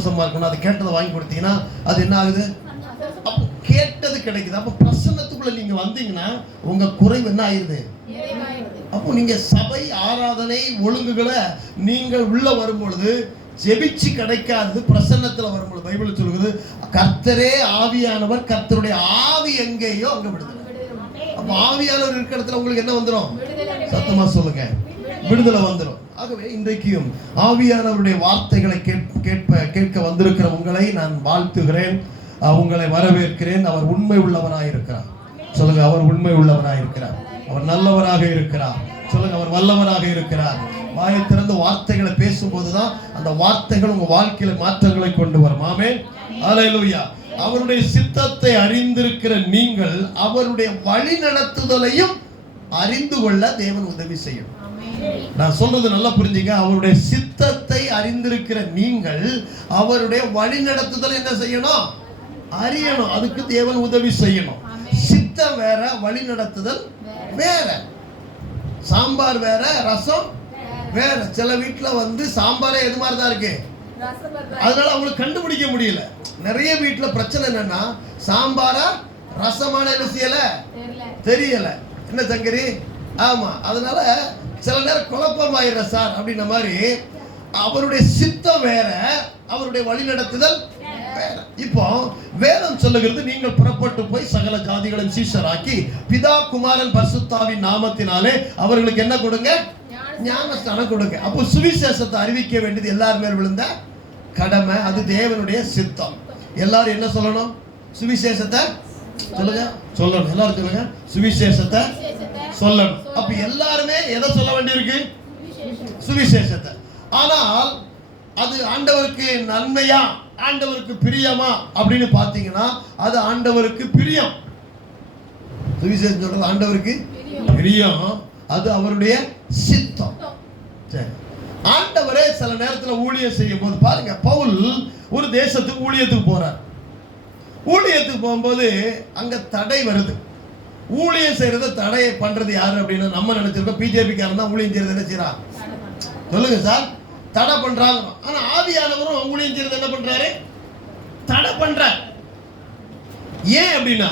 சந்தோஷமா இருக்கணும். அது கேட்டதை வாங்கி கொடுத்தீங்கன்னா அது என்ன ஆகுது? அப்போ கேட்டது கிடைக்குது. அப்போ பிரசன்னத்துக்குள்ள நீங்க வந்தீங்கன்னா உங்க குறைவு என்ன ஆயிருது? அப்போ நீங்க சபை ஆராதனை ஒழுங்குகளை நீங்கள் உள்ள வரும்பொழுது ஜெபிச்சு கிடைக்காது, பிரசன்னத்துல வரும்பொழுது பைபிள் சொல்லுகிறது கர்த்தரே ஆவியானவர், கர்த்தருடைய ஆவி எங்கேயோ அங்க விடுதலை. அப்போ ஆவியானவர் இருக்கிற இடத்துல உங்களுக்கு என்ன வந்துடும்? சத்தமா சொல்லுங்க, விடுதலை வந்துடும். ஆகவே இன்றைக்கும் ஆவியானவருடைய வார்த்தைகளை கேட்க வந்திருக்கிற உங்களை நான் வாழ்த்துகிறேன், உங்களை வரவேற்கிறேன். அவர் உண்மை உள்ளவராய் இருக்கிறார். சொல்லுங்க, அவர் உண்மை உள்ளவராய் இருக்கிறார். அவர் நல்லவராக இருக்கிறார். சொல்லுங்க, அவர் வல்லவராக இருக்கிறார். வாயை திறந்து வார்த்தைகளை பேசும்போதுதான் அந்த வார்த்தைகள் உங்க வாழ்க்கையில மாற்றங்களை கொண்டு வரும். ஆமென், அல்லேலூயா. அவருடைய சித்தத்தை அறிந்திருக்கிற நீங்கள் அவருடைய வழி நடத்துதலையும் அறிந்து கொள்ள தேவன் உதவி செய்யும். நான் சொல்றது நல்லா புரிஞ்சுங்க. அவருடைய சித்தத்தை அறிந்திருக்கிற நீங்கள் அவருடைய வழி நடத்துதல் என்ன செய்யணும்? அறியணும். அதுக்கு தேவன் உதவி செய்யணும். சித்தம் வேற, வழி நடத்துதல் வேற. சாம்பார் வேற, ரசம் வேற. சில வீட்டுல சாம்பாரே எது மாதிரி தான் இருக்கு, அதனால அவங்களுக்கு கண்டுபிடிக்க முடியல. நிறைய வீட்டுல பிரச்சனை என்னன்னா சாம்பாரா ரசமான என்ன செய்யல தெரியல. என்ன சங்கரி? ஆமா, அதனால சில நேரம் குழப்பமாயிர சார் அப்படின்ற மாதிரி. அவருடைய சித்தம் வேற, அவருடைய வழி நடத்துதல் வேற. இப்போ வேதம் சொல்லுகிறது, நீங்கள் புறப்பட்டு போய் சகல ஜாதிகளின் சீஷராக்கி பிதா குமாரன் பரிசுத்தாவின் நாமத்தினாலே அவர்களுக்கு என்ன கொடுங்க? ஞானஸ்நானம் கொடுங்க. அப்போ சுவிசேஷத்தை அறிவிக்க வேண்டியது எல்லார் மேல் விழுந்த கடமை. அது தேவனுடைய சித்தம். எல்லாரும் என்ன சொல்லணும்? சுவிசேஷத்தை சொல்லுங்க, சொல்லணும். எல்லாரும் சொல்லுங்க, சுவிசேஷத்தை சொல்லணும். அப்ப எல்லாருமே எதை சொல்ல வேண்டியிருக்கு? சுவிசேஷத்தை. ஆனால் அது ஆண்டவருக்கு நன்மையா, ஆண்டவருக்கு பிரியமா அப்படின்னு பாத்தீங்கன்னா அது ஆண்டவருக்கு பிரியம். சுவிசேஷம் சொல்றது ஆண்டவருக்கு பிரியம், அது அவருடைய சித்தம். சரி, ஆண்டவரே சில நேரத்தில் ஊழியம் செய்யும் போது பாருங்க, பவுல் ஒரு தேசத்துக்கு ஊழியத்துக்கு போறார். ஊழியத்துக்கு போகும்போது அங்க தடை வருது. ஊழியம் செய்யறத தடை பண்றது யாரு அப்படின்னா நம்ம நினைச்சிருக்கோம் பிஜேபி காரன் தான் ஊழியம் செய்யறது என்ன செய்யறான். சொல்லுங்க சார், தடை பண்றாங்க. ஆனா ஆவியானவரும் ஊழியம் செய்யறது என்ன பண்றாரு? தடை பண்றார். ஏன் அப்படின்னா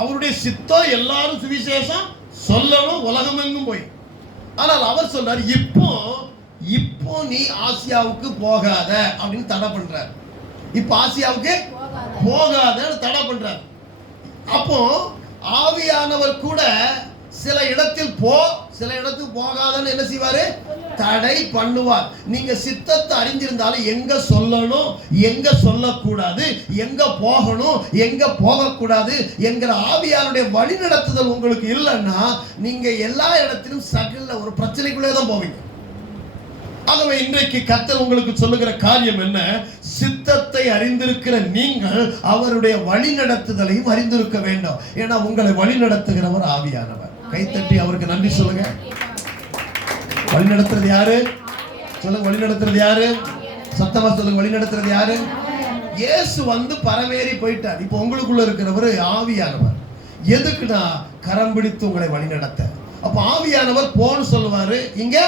அவருடைய சித்தம் எல்லாரும் சுவிசேஷம் சொல்லணும் உலகமெங்கும் போய். ஆனால் அவர் சொல்றாரு, இப்போ நீ ஆசியாவுக்கு போகாத அப்படின்னு தடை பண்றார். இப்போ ஆசியாவுக்கு போகாத தடை பண்றார். அப்போ ஆவியானவர் கூட சில இடத்தில் சில இடத்துக்கு போகாதன்னு என்ன செய்வாரு? தடை பண்ணுவார். நீங்க சித்தத்தை அறிஞ்சிருந்தாலும் எங்க சொல்லணும், எங்க சொல்லக்கூடாது, எங்க போகணும், எங்க போகக்கூடாது என்கிற ஆவியானுடைய வழி நடத்துதல் உங்களுக்கு இல்லைன்னா நீங்க எல்லா இடத்திலும் சகல ஒரு பிரச்சனைக்குள்ளே தான் போவீங்க. ஆகவே இன்றைக்கு கர்த்தர் உங்களுக்கு சொல்லுகிற காரியம் என்ன? சித்தத்தை அறிந்திருக்கிற நீங்கள் அவருடைய வழி நடத்துதலையும் அறிந்திருக்க வேண்டும். ஏன்னா உங்களை வழி நடத்துகிறவர் ஆவியானவர். கைத்தட்டி அவருக்கு நன்றி சொல்லுங்க. வழி நடத்துறது யாரு? சொல்லுங்க, வழி நடத்துறது யாரு? சத்தமா சொல்லுங்க, வழி நடத்துறது யாரு? இயேசு பரமேறி போயிட்டார். இப்போ உங்களுக்குள்ள இருக்கிறவர் ஆவியானவர். எதுக்குன்னா கரம் பிடித்து உங்களை வழி நடத்த. அப்ப ஆவியானவர் போன்னு சொல்லுவாரு, இங்க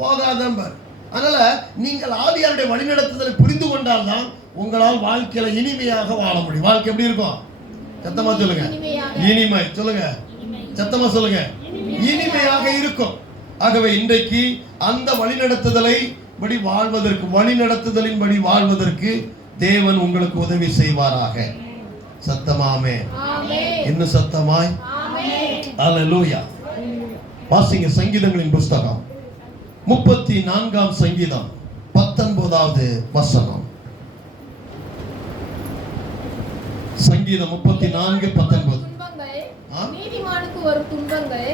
போகாதம்பார். அதனால நீங்கள் ஆவியானுடைய வழிநடத்துதலை புரிந்து கொண்டால்தான் உங்களால் வாழ்க்கையில இனிமையாக வாழ முடியும். வாழ்க்கை எப்படி இருக்கும்? சத்தமா சொல்லுங்க, இனிமை. சொல்லுங்க, சத்தமா சொல்லுங்க, இனிமையாக இருக்கும். ஆகவே இன்றைக்கு அந்த வழிநடத்துதலின் படி வாழ்வதற்கு தேவன் உங்களுக்கு உதவி செய்வாராக. சத்தமாமே, இன்னும் சத்தமாய் அல்லேலூயா. வாசிங்க சங்கீதங்களின் புஸ்தகம் 34ஆம் சங்கீதம் 19வது வசனம். சங்கீதம் 34:19. நீதிமானுக்கு வரும் துன்பங்கள்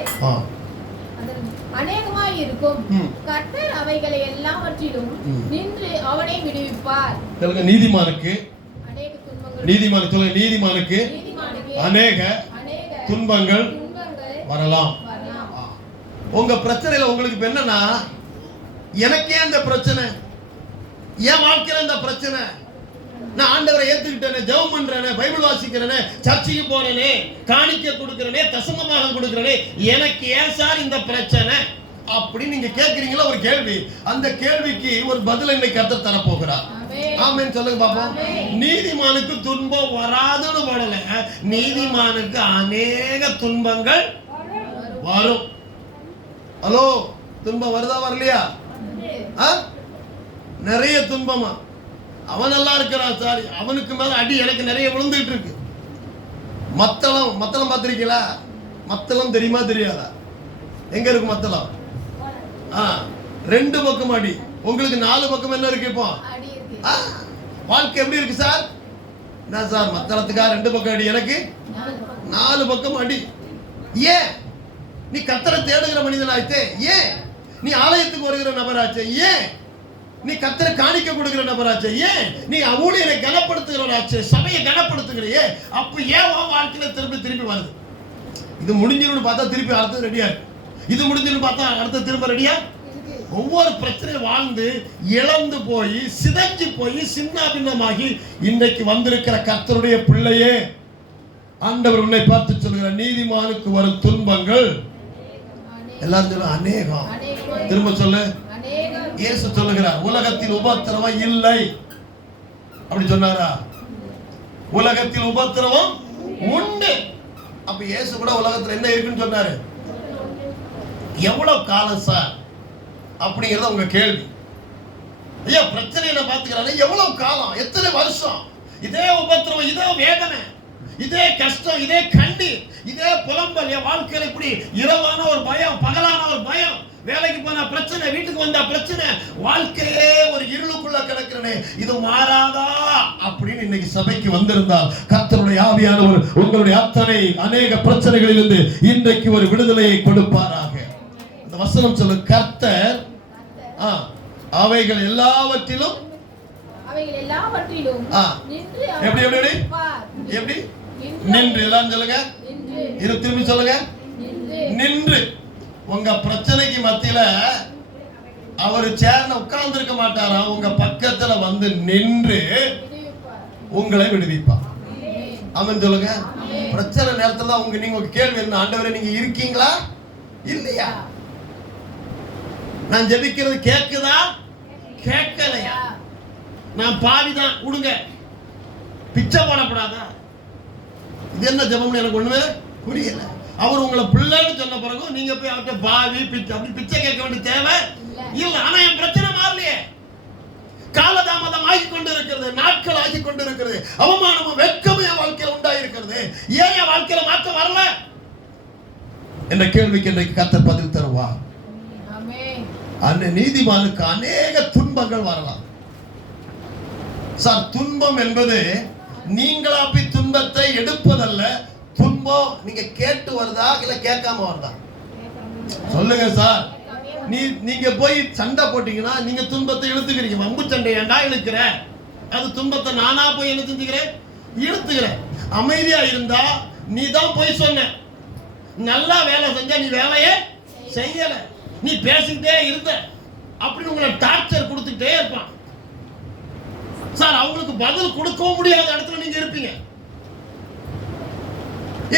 அநேகமாய் இருக்கும். கர்த்தர் அவைகளை எல்லாவற்றிலும் நின்று அவனை விடுவிப்பார். சொல்லுங்க, நீதிமானுக்கு நீதிமானுக்கு அநேக துன்பங்கள் வரலாம். உங்க பிரச்சனையில உங்களுக்கு என்னன்னா, எனக்கே இந்த பிரச்சனை, என் வாழ்க்கையில இந்த பிரச்சனை, நான் ஆண்டவரை ஏத்துக்கிட்டேனே, ஜெபம் பண்றேனே, பைபிள் வாசிக்கிறேனே, சர்ச்சுக்கு போறேனே, காணிக்கை கொடுக்கிறேனே, தசமமாக கொடுக்கிறேனே, எனக்கு ஏன் சார் இந்த பிரச்சனை அப்படி நீங்க கேக்குறீங்களா ஒரு கேள்வி, அந்த கேள்விக்கு ஒரு பதில் இன்னைக்கு கர்த்தர் தர போகிறார். ஆமென் சொல்லுங்க பாப்போம். நீதிமானுக்கு துன்பம் வராதுன்னு போடல, நீதிமானுக்கு அநேக துன்பங்கள் வரும். ஹலோ, துன்பம் வருதா வரலையா? நிறைய துன்பமா? அவன் நல்லா இருக்கிறான் சார், அவனுக்கு மேல அடி எனக்கு நிறைய விழுந்துட்டு இருக்கு. மத்தளம் பார்த்திருக்கீங்களா? மத்தளம் தெரியுமா தெரியாதா? எங்க இருக்கு மத்தளம்? ரெண்டு பக்கம் அடி. உங்களுக்கு 4 பக்கம் என்ன இருக்கு? இப்போ வாழ்க்கை எப்படி இருக்கு சார்? என்ன சார் மத்தளத்துக்கா 2 பக்கம் அடி, எனக்கு 4 பக்கம் அடி. ஏன்? நீ கர்த்தரை தேடுகிற மனிதனாச்சே. ஏன்? நீ ஆலயத்துக்கு வருகிற நபராச்சே. ஏன்? நீ கர்த்தரை காணிக்க கொடுக்கிற நபராச்சே. ஏன்? நீ ஊழியரை கனப்படுத்துகிறவராச்சே, சபையை கனப்படுத்துகிறையே. அப்ப ஏன் உன் வாழ்க்கையில திருப்பி வருது? இது முடிஞ்சிருன்னு பார்த்தா திருப்பி அடுத்தது ரெடியா இருக்கு. இது முடிஞ்சிருன்னு பார்த்தா அடுத்த திரும்ப ரெடியா. ஒவ்வொரு பிரச்சனையும் வாழ்ந்து இழந்து போய் சிதைஞ்சு போய் சின்ன பின்னமாகி இன்றைக்கு வந்திருக்கிற கர்த்தருடைய பிள்ளையே, ஆண்டவர் உன்னை பார்த்து சொல்லுகிற நீதிமானுக்கு வரும் துன்பங்கள் எல்லாரும் சொல்ல அநேகம். திரும்ப சொல்லு. இயேசு சொல்லுகிறார், உலகத்தில் உபத்திரவம் இல்லை. அப்படி சொன்னாரா? உலகத்தில் உபத்திரவம் உண்டு. அப்ப இயேசு கூட உலகத்துல என்ன இருக்குன்னு சொன்னாரு. எவ்வளவு காலம் சார் அப்படிங்கறத உங்க கேள்வி. ஐயா பிரச்சனையில பாத்துக்கிறாங்க, எவ்வளவு காலம், எத்தனை வருஷம் இதே உபத்திரவம், இதே வேதனை, இதே கஷ்டம், இதே கண்ணீர், இதே புலம்பல். என் வாழ்க்கையில இப்படி இரவான ஒரு பயம், பகலான ஒரு பயம், வேலைக்கு போனா பிரச்சனை, வீட்டுக்கு வந்தா பிரச்சனை, வாழ்க்கையே ஒரு இருளுக்குள்ள கிடக்கிறனே, இது மாறாதா அப்படின்னு இன்னைக்கு சபைக்கு வந்திருந்தால் கர்த்தருடைய ஆவியானவர் உங்களுடைய அத்தனை அநேக பிரச்சனைகளிலிருந்து இன்றைக்கு ஒரு விடுதலையை கொடுப்பாராக. இந்த வசனம் சொல்லு, கர்த்தர் அவைகள் எல்லாவற்றிலும் எப்படி நின்று, எல்லாம் சொல்லுங்க, திரும்பி சொல்லுங்க, நின்று. உங்க பிரச்சனைக்கு மத்தியில அவர் சேர்ல உட்கார்ந்து இருக்க மாட்டாரா, உங்க பக்கத்துல வந்து நின்று உங்களை விடுவிப்பார். ஆமென் சொல்லுங்க. பிரச்சனை நேரத்துல நீங்க கேள்வி என்ன, ஆண்டவரே நீங்க இருக்கீங்களா இல்லையா? நான் ஜெபிக்கிறது கேக்குதா கேட்கலையா? நான் பாவிதான் விடுங்க, பிச்சை போடப்படாதா? இது என்ன ஜெபம்னு எனக்கு ஒண்ணுமே புரியல. அவர் உங்களை பிள்ளைன்னு சொன்ன பிறகு நீங்க போய் அவர்கிட்ட பாவி பிச்சை அப்படி பிச்சை கேட்க வேண்டிய தேவை இல்ல. ஆனா என் பிரச்சனை மாறலையே, காலதாமதம் ஆகி கொண்டு இருக்கிறது, நாட்கள் ஆகி கொண்டு இருக்கிறது, அவமானமும் வெட்கமும் என் வாழ்க்கையில உண்டாயிருக்கிறது. ஏன் என் வாழ்க்கையில மாற்றம் வரல என்ற கேள்விக்கு இன்றைக்கு கர்த்தர் பதில் தருவா. அந்த நீதிமானுக்கு அநேக துன்பங்கள் வரலாம் சார். துன்பம் என்பது நீங்களா போய் துன்பத்தை எடுப்பதல்ல. துன்பம் நீங்க கேட்டு வருதா இல்ல கேட்காம வருதா? சொல்லுங்க சார். நீங்க போய் சண்டை போட்டீங்கன்னா நீங்க துன்பத்தை இழுத்துக்கிறீங்க. வம்பு சண்டை ஏண்டா இழுக்கிற? அது துன்பத்தை நானா போய் என்ன செஞ்சுக்கிறேன், இழுத்துக்கிறேன். அமைதியா இருந்தா நீ தான் போய் சொன்ன, நல்லா வேலை செஞ்சா நீ வேலையே செய்யல, நீ பேசிக்கிட்டே இருந்த அப்படின்னு உங்களை டார்ச்சர் கொடுத்துட்டே இருப்பான் சார். அவங்களுக்கு பதில் கொடுக்கவும் முடியாத இடத்துல நீங்க இருப்பீங்க.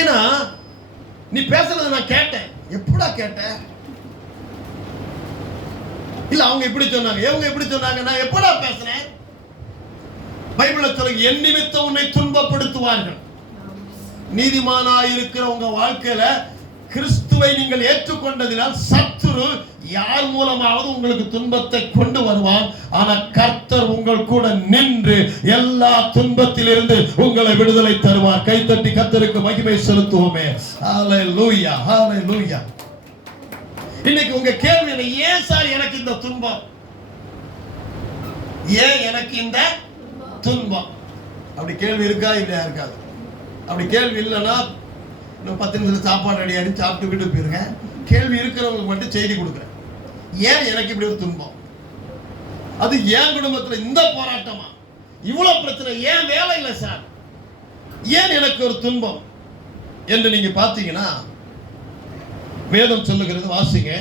ஏன்னா நீ பேசுறத நான் கேட்டேன். எப்படா கேட்டேன்? இல்ல அவங்க இப்படி சொன்னாங்க, இவங்க இப்படி சொன்னாங்க, நான் எப்படா பேசுறேன்? பைபிள்ல சொல்லுங்க, என் நிமித்தம் உன்னை துன்பப்படுத்துவார்கள். நீதிமானாய் இருக்கிற உங்க வாழ்க்கையில கிறிஸ்துவை நீங்கள் ஏற்றுக்கொண்டதினால் சத்துரு யார் மூலமாவது உங்களுக்கு துன்பத்தை கொண்டு வருவான். ஆனா கர்த்தர் உங்கள் கூட நின்று எல்லா துன்பத்திலிருந்து உங்களை விடுதலை தருவார். கைத்தட்டி கர்த்தருக்கு மகிமை செலுத்துவோமே. ஹalleluya, ஹalleluya. இன்னைக்கு உங்க கேள்வி என்ன? ஏன் சார் எனக்கு இந்த துன்பம்? ஏன் எனக்கு இந்த துன்பம்? அப்படி கேள்வி இருக்கா இல்லையா? இருக்காது. அப்படி கேள்வி இல்லைன்னா 10 நிமிஷம் சாப்பாடு ரெடி ஆகி சாப்பிட்டு விட்டு போயிருங்க. கேள்வி இருக்கிறவங்களுக்கு மட்டும் செய்தி கொடுக்குறேன். ஏன் எனக்கு இப்படி ஒரு துன்பம்? அது ஏன் குடும்பத்தில் இந்த போராட்டமா, இவ்வளவு பிரச்சனை, ஏன் வேலை இல்லை சார், ஏன் எனக்கு ஒரு துன்பம் என்று நீங்க பார்த்தீங்கன்னா வேதம் சொல்லுகிறது. வாசிங்க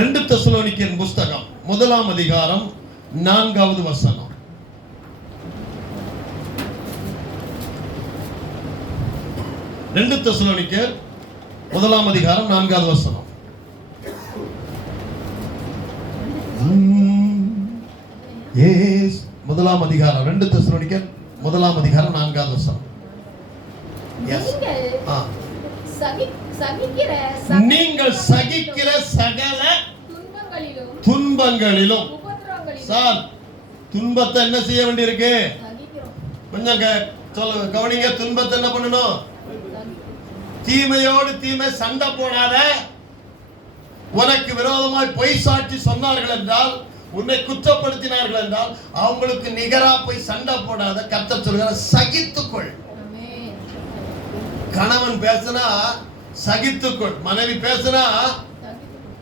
2 தெசலோனிக்கேயர் புஸ்தகம் 1ஆம் அதிகாரம் 4வது வசனம். 2 தெசலோனிக்கேயர் முதலாம் அதிகாரம் 4வது வசனம். முதலாம் அதிகாரம் 2 தெசலோனிக்கர் முதலாம் அதிகாரம் 4வது வசனம். நீங்கள் சகிக்கிற சகல துன்பங்களிலும். சார், துன்பத்தை என்ன செய்ய வேண்டியிருக்கு? கொஞ்சம் சொல்லுங்க, கவனிங்க. துன்பத்தை என்ன பண்ணணும்? தீமையோடு தீமை சண்டை போடாத. உனக்கு விரோதமாய் பொய் சாட்சி சொன்னார்கள் என்றால், உன்னை குற்றப்படுத்தினார்கள் என்றால், அவங்களுக்கு நிகரா போய் சண்டை போடாத. கர்த்தர் சொல்கிறார், சகித்துக்கொள். கணவன் பேசினா சகித்துக்கொள், மனைவி பேசினா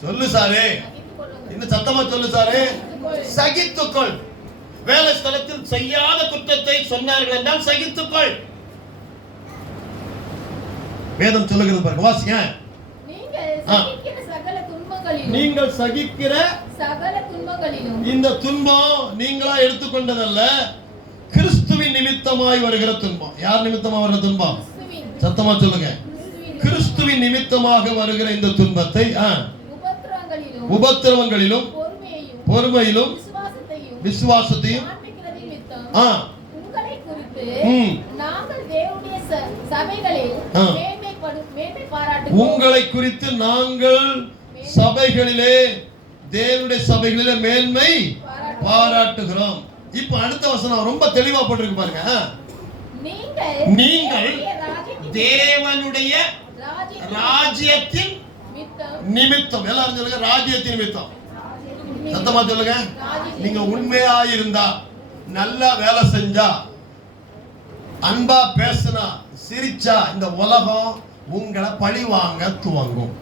சொல்லு சாரே, இன்னும் சத்தமா சொல்லு சாரே, சகித்துக்கொள். வேலை ஸ்தலத்தில் செய்யாத குற்றத்தை சொன்னார்கள் என்றால் சகித்துக்கொள். வேதம் சொல்லுகிறது பாருங்க, வாசிங்க. நீங்கள் சகிக்கிற சகல துன்பங்களிலும். இந்த துன்பம் நீங்களா எடுத்துக்கொண்டதல்ல, கிறிஸ்துவின் நிமித்தமாய் வருகிற துன்பம். யார் நிமித்தமா வருகிற துன்பம்? சத்தமா சொல்லுங்க. கிறிஸ்துவின் நிமித்தமாக வருகிற இந்த துன்பத்தை உபத்திரவங்களிலும் பொறுமையிலும் விசுவாசத்தையும் உங்களை குறித்து நாங்கள் சபைகளிலே, தேவனுடைய சபைகளிலே மேன்மை பாராட்டுகிறோம். இப்ப அடுத்த வசனம் ரொம்ப தெளிவா போட்டிருக்கு பாருங்க. நீங்கள் தேவனுடைய ராஜ்யத்தின் நிமித்தம். எல்லாரும் சொல்லுங்க, ராஜ்யத்தின் நிமித்தம். சத்தமா சொல்லுங்க. நீங்க உண்மையா இருந்தா, நல்லா வேலை செஞ்சா, அன்பா பேசினா, சிரிச்சா, இந்த உலகம் உங்களை பழி வாங்க துவங்கும்.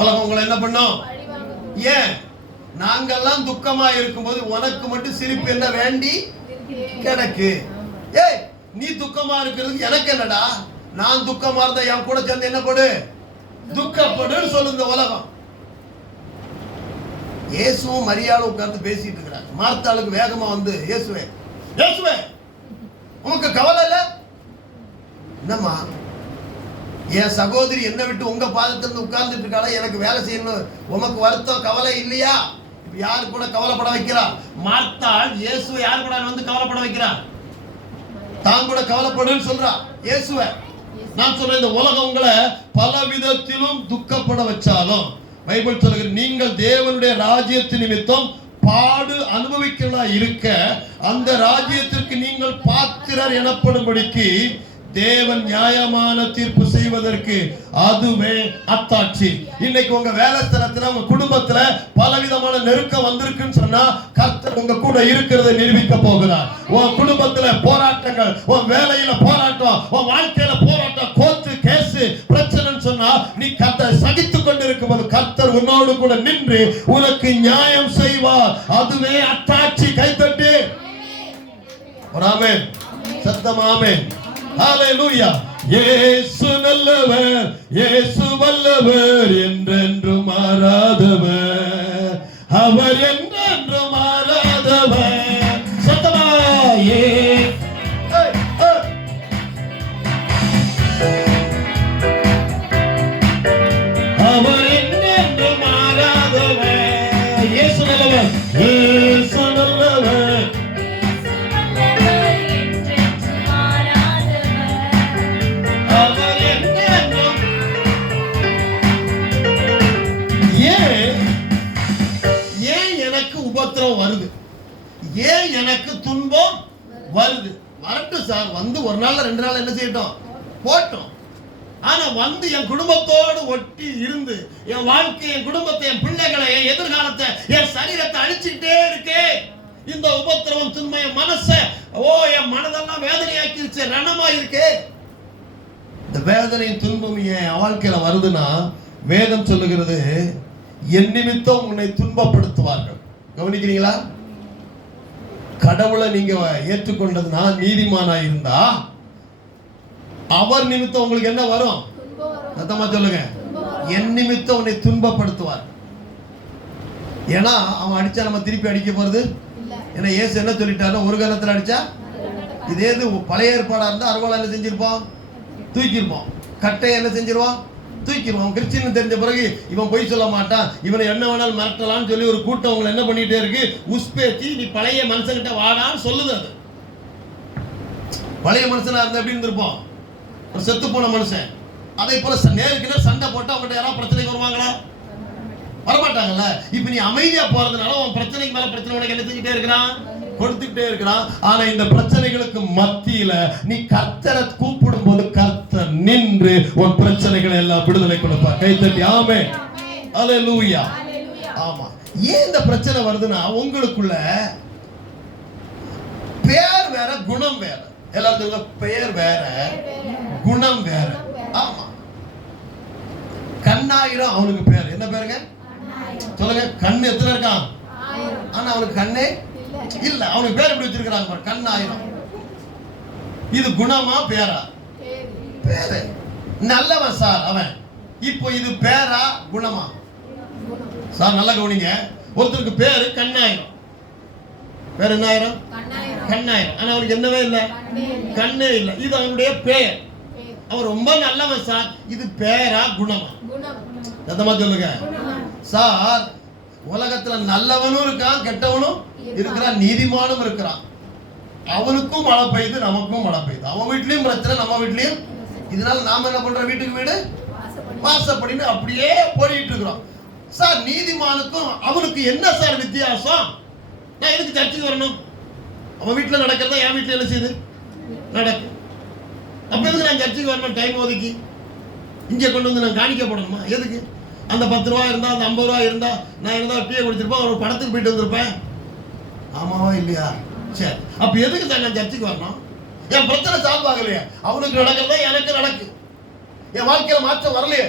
உலகம் உங்களை என்ன பண்ணும்? ஏன்? நாங்கெல்லாம் துக்கமா இருக்கும்போது உனக்கு மட்டும் சிரிப்பு என்ன வேண்டி கிடக்கு? ஏய், நீ துக்கமா இருக்கிறது எனக்கு என்னடா? நான் துக்கமா இருந்தா என் கூட சேர்ந்து என்ன படு? துக்கப்படுன்னு சொல்லுங்க உலகம். இயேசுவும் மரியாதை உட்கார்ந்து பேசிட்டு இருக்கிறாங்க. மார்த்தாளுக்கு வேகமா வந்து, இயேசுவே இயேசுவே உனக்கு கவலை இல்ல? என்னம்மா, என் சகோதரி என்னை விட்டு உங்க பாதத்திலிருந்து உட்கார்ந்துட்டு இருக்காளா, எனக்கு வேலை செய்யணும், உனக்கு வருத்தம் கவலை இல்லையா? யாரு கூட கவலைப்பட வைக்கிறா? மார்த்தாள் இயேசுவை யாரு கூட வந்து கவலைப்பட வைக்கிறா? தான் கூட கவலைப்படுன்னு சொல்றா இயேசுவை. நான் சொல்றேன், இந்த உலகம் உங்களை பல விதத்திலும் துக்கப்பட வச்சாலும், பைபிள் சொல்லுகிற நீங்கள் தேவனுடைய ராஜ்யத்தின் நிமித்தம் பாடு அனுபவிக்கிறதா இருக்க, அந்த ராஜ்யத்திற்கு நீங்கள் பாத்திரர் எனப்படும்படிக்கு தேவன் நியாயமான தீர்ப்பு செய்வதற்கு அதுவே அத்தாட்சி. இன்னைக்கு உங்க வேலை ஸ்தலத்துல, உங்க குடும்பத்துல பலவிதமான நெருக்கம் வந்திருக்குன்னு சொன்னா, கர்த்தர் உங்க கூட இருக்கிறதை நிரூபிக்க போகிறார். உன் குடும்பத்துல போராட்டங்கள், உன் வேலையில போராட்டம், உன் வாழ்க்கையில போராட்டம், கோர்ட்டு கேஸ் பிரச்சனைன்னு சொன்னா, நீ கர்த்தரை சகித்துக் கொண்டிருக்கும் போது கர்த்தர் உன்னோடு கூட நின்று உனக்கு நியாயம் செய்வார். அதுவே அத்தாட்சி. கைத்தட்டு ஆமென். சத்தமா ஆமென். ஹalleluya. இயேசு நல்லவர், இயேசு வல்லவர், என்றென்றும் மாறாதவர், அவர் என்றென்றும் மாறாதவர். சத்தமா அவர் என்றென்றும் மாறாதவர். இயேசு நல்லவர், இயேசு நல்லவர், வருது. ஏன் எனக்கு துன்பம் வருது? வரட்டும் சார், வந்து ஒரு நாள் 2 நாள் என்ன செய்யட்டும், போட்டோம். ஆனா வந்து என் குடும்பத்தோடு ஒட்டி இருந்து, என் வாழ்க்கை, என் குடும்பத்தை, என் பிள்ளைகளை, என் எதிர்காலத்தை, என் சரீரத்தை அழிச்சுட்டே இருக்கே. இந்த உபத்திரவம் துன்பம் என் மனசை, என் மனதெல்லாம் வேதனையாக்கிருச்சு, ரணமா இருக்கே. இந்த வேதனையும் துன்பம் என் வாழ்க்கையில வருதுன்னா, வேதம் சொல்லுகிறது, என் நிமித்தம் உன்னை துன்பப்படுத்துவார்கள். கவனிக்கிறீங்களா? கடவுளை நீங்க ஏற்றுக்கொண்டதுனா, நீதிமானா இருந்தா, அவர் நிமித்தம் உங்களுக்கு என்ன வரும்? சத்தமா சொல்லுங்க. என் நிமித்தம் உன்னை துன்பப்படுத்துவார். ஏன்னா அவன் அடிச்சா நம்ம திருப்பி அடிக்க போறது இல்ல. ஏன்னா இயேசு என்ன சொல்லிட்டாரு? ஒரு கணத்துல அடிச்சா, இதே இது பழைய ஏற்பாடா இருந்தா அறுவாளை என்ன செஞ்சிருப்போம்? தூக்கிருப்போம். கட்டை என்ன செஞ்சிருவோம்? தூக்கிடுவான். கிறிஸ்டின் தெரிஞ்ச பிறகு இவன் பொய் சொல்ல மாட்டான், இவனை என்ன வேணாலும் மிரட்டலாம்னு சொல்லி ஒரு கூட்டம் உங்களை என்ன பண்ணிட்டே இருக்கு, உஸ்பேத்தி நீ பழைய மனுஷன்கிட்ட வாடான்னு சொல்லுது. அது பழைய மனுஷனா இருந்தா எப்படி இருந்திருப்போம், ஒரு செத்து போன மனுஷன். அதே போல நேருக்கு நேர் சண்டை போட்டு அவங்ககிட்ட யாராவது பிரச்சனைக்கு வருவாங்களா? வரமாட்டாங்கல்ல. இப்ப நீ அமைதியா போறதுனால உன் பிரச்சனைக்கு மேல பிரச்சனை உனக்கு என்ன செஞ்சுட்டே இருக்கிறான், கொடுத்துக்கிட்டே இருக்கிறான். ஆனா இந்த பிரச்சனைகளுக்கு மத்தியில நீ கர்த்தரை கூப்பிடும் போது கர்த்தர் நின்று உன் பிரச்சனைகளை எல்லாம் விடுதலை கொடுப்பார். கைத்தட்டி ஆமென், அல்லேலூயா. ஆமா, ஏன் இந்த பிரச்சனை வருதுன்னா உங்களுக்குள்ள பேர் வேற குணம் வேற. எல்லாரும் பெயர் வேற குணம் வேற. ஆமா, கண்ணாயிரம் அவனுக்கு பேர் என்ன பேருங்க சொல்லுங்க. கண்ணு எத்தனை இருக்கான், ஆனா அவனுக்கு கண்ணே இல்ல. அவனுக்கு பேர் எப்படி வச்சிருக்காங்க, கண்ணாயிரம். இது குணமா பேரா? பேரு. நல்லவன் சார் அவன். இப்போ இது பேரா குணமா சார்? நல்லா கவனிங்க. ஒருத்தருக்கு பேரு கண்ணாயிரம், பேர் என்ன ஆயிரம், கண்ணாயிரம். ஆனா அவனுக்கு என்னவே இல்ல, கண்ணே இல்ல. இது அவனுடைய பேர். அவன் ரொம்ப நல்லவன் சார். இது பேரா குணமா? சத்தமா சொல்லுங்க சார். உலகத்துல நல்லவனும் இருக்கான், கெட்டவனும் இருக்கிறான், நீதிமானும் இருக்கிறான். அவனுக்கும் மழை பெய்யுது, நமக்கும் மழை பெய்யுது. அவன் வீட்லயும் பிரச்சனை, நம்ம வீட்லயும். இதனால நாம என்ன பண்றோம், வீட்டுக்கு வீடு வாசப்படின்னு அப்படியே போயிட்டு இருக்கிறோம் சார். நீதிமானுக்கும் அவனுக்கு என்ன சார் வித்தியாசம்? நான் எதுக்கு சர்ச்சுக்கு வரணும்? அவன் வீட்டுல நடக்கிறதா என் வீட்டுல என்ன செய்யுது நடக்கு. அப்ப எதுக்கு நான் சர்ச்சுக்கு வரணும்? டைம் ஒதுக்கி இங்கே கொண்டு வந்து நான் காணிக்க போடணுமா? எதுக்கு? அந்த 10 ரூபா இருந்தா, அந்த 50 ரூபா இருந்தா, நான் இருந்தா டீ குடிச்சிருப்பேன், ஒரு படத்துக்கு போயிட்டு வந்திருப்பேன். ஆமாவா இல்லையா? சரி, அப்ப எதுக்கு சார் நான் சர்ச்சுக்கு வரணும்? என் பிரச்சனை சால்வ் ஆகலையே, அவனுக்கு நடக்கிறதா எனக்கு நடக்கு, என் வாழ்க்கையில மாற்றம் வரலையே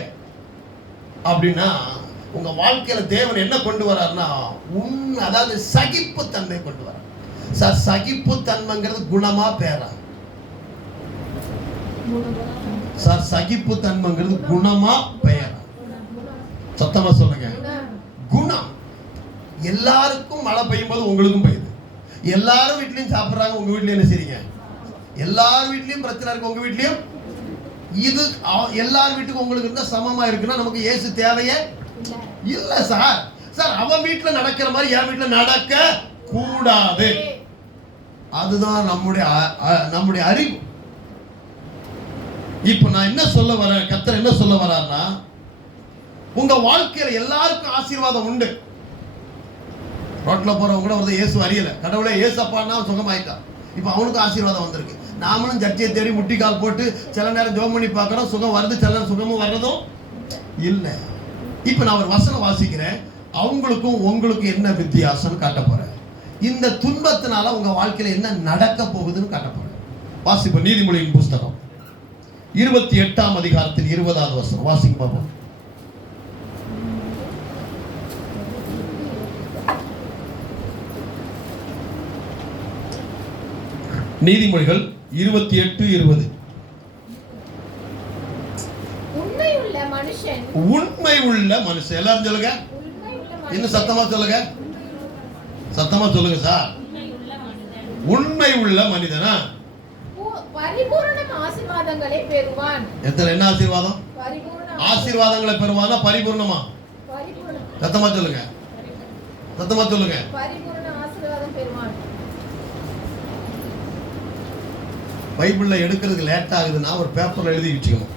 அப்படின்னா உங்க வாழ்க்கையில தேவன் என்ன கொண்டு வர்றாருன்னா அதாவது சகிப்பு தன்மை கொண்டு வர சார். சகிப்பு தன்மைங்கிறது குணமா பேரா சார்? சகிப்பு தன்மைங்கிறது குணமா பெயரா? சத்தமா சொல்லுங்க. குணம். எல்லாருக்கும் மழை பெய்யும் போது உங்களுக்கும் பெய்யுது. எல்லாரும் வீட்லயும் சாப்பிடுறாங்க, உங்க வீட்லயும் என்ன செய்றீங்க? எல்லார் வீட்லயும் பிரச்சனை இருக்கு, உங்க வீட்லயும். இது எல்லார் வீட்டுக்கும் உங்களுக்கு இருந்தா சமமா இருக்குன்னா நமக்கு இயேசு தேவையே இல்ல சார். சார் அவன் வீட்டுல நடக்கிற மாதிரி என் வீட்டுல நடக்க கூடாது. அதுதான் நம்முடைய அறிவு. இப்ப நான் என்ன சொல்ல வரேன், கர்த்தர் என்ன சொல்ல வரார்னா உங்க வாழ்க்கையில எல்லாருக்கும் ஆசீர்வாதம் உண்டு. ரோட்ல போறவங்க கூட வந்து இயேசு அறியல, கடவுளே இயேசப்பான்னா சுகமாயிட்டான். இப்ப அவனுக்கு ஆசீர்வாதம் வந்திருக்கு. நாமளும் சர்ச்சையை தேடி முட்டி கால் போட்டு சில நேரம் ஜெபம் பண்ணி பார்க்கறோம், சுகம் வருது, சில நேரம் சுகமும் வர்றதும் இல்ல. இப்ப நான் ஒரு வசனம் வாசிக்கிறேன், அவங்களுக்கும் உங்களுக்கும் என்ன வித்தியாசம் காட்ட போறேன். இந்த துன்பத்தினால உங்க வாழ்க்கையில என்ன நடக்க போகுதுன்னு காட்ட போறேன். வாசிப்போம். நீதிமொழியின் புஸ்தகம் 28ஆம் அதிகாரத்தில் 20வது வசனம் வாசிங்க பாப்போம். நீதிமொழிகள் 28:20. உண்மை உள்ள மனுஷன். எல்லாரும் சொல்லுங்க, இன்னும் சத்தமா சொல்லுங்க, சத்தமா சொல்லுங்க சார். உண்மை உள்ள மனிதனா பரிபூரண ஆசீர்வாதங்களை பெறுவான். எத்தனை என்ன ஆசீர்வாதம்? ஆசீர்வாதங்களை பெறுவானா பரிபூர்ணமா? சத்தமா சொல்லுங்க, சத்தமா சொல்லுங்க. பரிபூரண ஆசீர்வாதம் பெறுவான். பைபிள்ல எடுக்கிறதுக்கு லேட் ஆகுதுன்னா ஒரு பேப்பர்ல எழுதி வச்சுக்கணும்.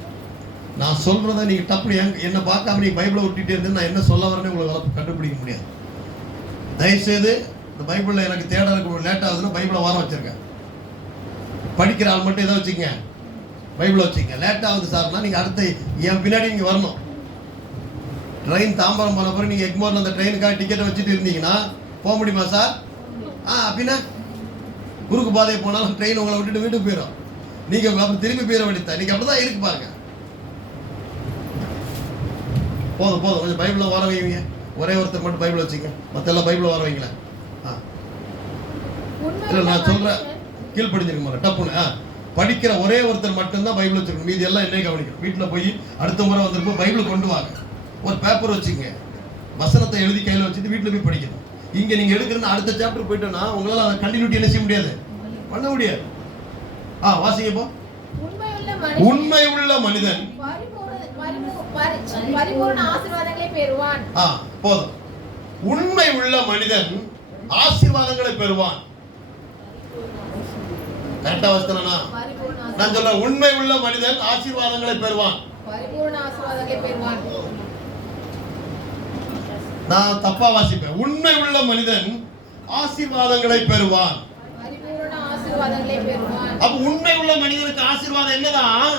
நான் சொல்றதை நீங்க டப்புனு என்ன பார்க்காம நீங்க பைபிளை விட்டுட்டே இருந்து நான் என்ன சொல்ல வரேன்னு உங்களுக்கு கண்டுபிடிக்க முடியாது. தயவுசெய்து இந்த பைபிள்ல எனக்கு தேடறதுக்கு லேட் ஆகுதுன்னா பைபிளை வாரம் வச்சிருக்கேன். படிக்கிற ஆள் மட்டும் எதை வச்சுங்க, பைபிளை வச்சுங்க. லேட் ஆகுது சார்னா நீங்க அடுத்த என் பின்னாடி நீங்க வரணும். ட்ரெயின் தாம்பரம் போன பிறகு நீங்க எக்மோர்ல அந்த ட்ரெயினுக்காக டிக்கெட்டை வச்சுட்டு இருந்தீங்கன்னா போக முடியுமா சார்? அப்படின்னா குறுக்கு பாதையை போனாலும் ட்ரெயின் உங்களை விட்டுட்டு வீட்டுக்கு போயிடும். நீங்க அப்புறம் திரும்பி போயிட வேண்டியது. நீங்க அப்படிதான் இருக்கு பாருங்க. போதும் போதும், கொஞ்சம் பைபிள வர வைங்க. ஒரே ஒருத்தர் மட்டும் பைபிள் வச்சுங்க, மற்ற எல்லாம் பைபிள வர வைங்களேன். இல்லை நான் சொல்றேன், கீழ்படிஞ்சிருக்க மாட்டேன் டப்புன்னு. படிக்கிற ஒரே ஒருத்தர் மட்டும்தான் பைபிள் வச்சிருக்கணும், மீதி எல்லாம் என்னையே கவனிக்கணும். வீட்டில் போய் அடுத்த முறை வந்திருப்போம் பைபிள் கொண்டு வாங்க, ஒரு பேப்பர் வச்சுங்க, வசனத்தை எழுதி கையில் வச்சுட்டு வீட்டில் போய் படிக்கணும். இங்க நீங்க எடுக்கிறன்னு அடுத்த சாப்டர் போயிட்டோம்னா உங்களால அதை கண்டினியூட்டி என்ன செய்ய முடியாது, பண்ண முடியாது. வாசிங்க இப்போ. உண்மை உள்ள மனிதன் பரிபூரண ஆசீர்வாதங்களை பெறுவான். போதும். உண்மை உள்ள மனிதன் ஆசீர்வாதங்களை பெறுவான். கரெக்டா வசனம்னா? நான் சொல்றேன், உண்மை உள்ள மனிதன் ஆசீர்வாதங்களை பெறுவான். பரிபூரண ஆசீர்வாதங்களை பெறுவான். நான் தப்பா வாசிப்பேன். உண்மை உள்ள மனிதன் ஆசீர்வாதங்களை பெறுவான். பரிபூரண ஆசீர்வாதங்களை பெறுவான். அப்ப உண்மை உள்ள மனிதனுக்கு ஆசீர்வாதம் என்னதான்?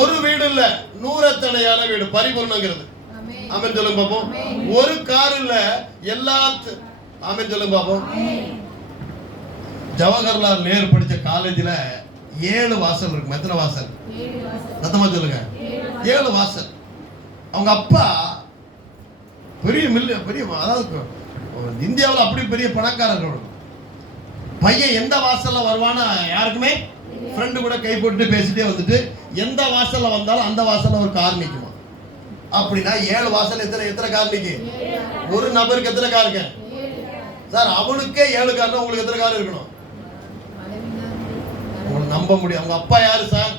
ஒரு வீடு இல்ல, 100 எத்தனையான வீடு, பரிபூர்ணங்கிறது. ஆமென் சொல்லுங்க பாப்போம். ஒரு கார் இல்ல, எல்லா. ஆமென் சொல்லுங்க பாப்போம். ஜவஹர்லால் நேரு படிச்ச காலேஜ்ல 7 வாசல் இருக்கு. எத்தனை வாசல்? சத்தமா சொல்லுங்க. 7 வாசல். அவங்க அப்பா பெரிய பெரிய, அதாவது இந்தியாவில் அப்படி பெரிய பணக்காரர்கள். பையன் எந்த வாசல்ல வருவான்னு யாருக்குமே, ஃப்ரெண்டு கூட கை போட்டு பேசிட்டே வந்துட்டு எந்த வாசல்ல வந்தாலும் அந்த வாசல்ல ஒரு கார் நிக்குமா. அப்படின்னா 7 வாசல் எத்தனை கார் நிக்கு? ஒரு நபருக்கு எத்தனை காருங்க சார்? அவனுக்கே 7 கார்னா உங்களுக்கு எத்தனை கார் இருக்கணும்? உங்களுக்கு நம்ப முடியும். அவங்க அப்பா யாரு சார்?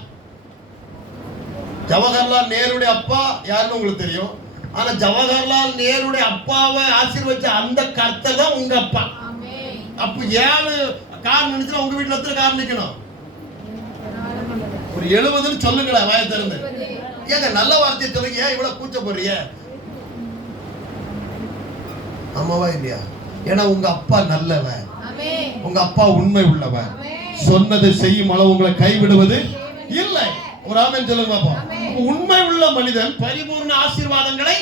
ஜவஹர்லால் நேருடைய அப்பா யாருன்னு உங்களுக்கு தெரியும். ஆனா ஜவஹர்லால் நேருடைய அப்பாவை ஆசீர்வதிச்ச அந்த கர்த்தர் தான் உங்க அப்பா. அப்ப 7 கார் நினைச்சா உங்க வீட்டுல எத்தனை கார் நிக்கணும்? ஒரு 70ன்னு சொல்லுங்களேன் வாயை திறந்து. ஏங்க நல்ல வார்த்தையை சொல்லுங்க, ஏன் இவ்வளவு கூச்ச போறீங்க? ஆமாவா இல்லையா? ஏன்னா உங்க அப்பா நல்லவன், உங்க அப்பா உண்மை உள்ளவன், சொன்னதை செய்யும் அளவு உங்களை கைவிடுவது இல்லை. ஒரு ஆமென் சொல்லுங்க பாப்போம். உண்மை உள்ள மனிதன் பரிபூர்ண ஆசீர்வாதங்களை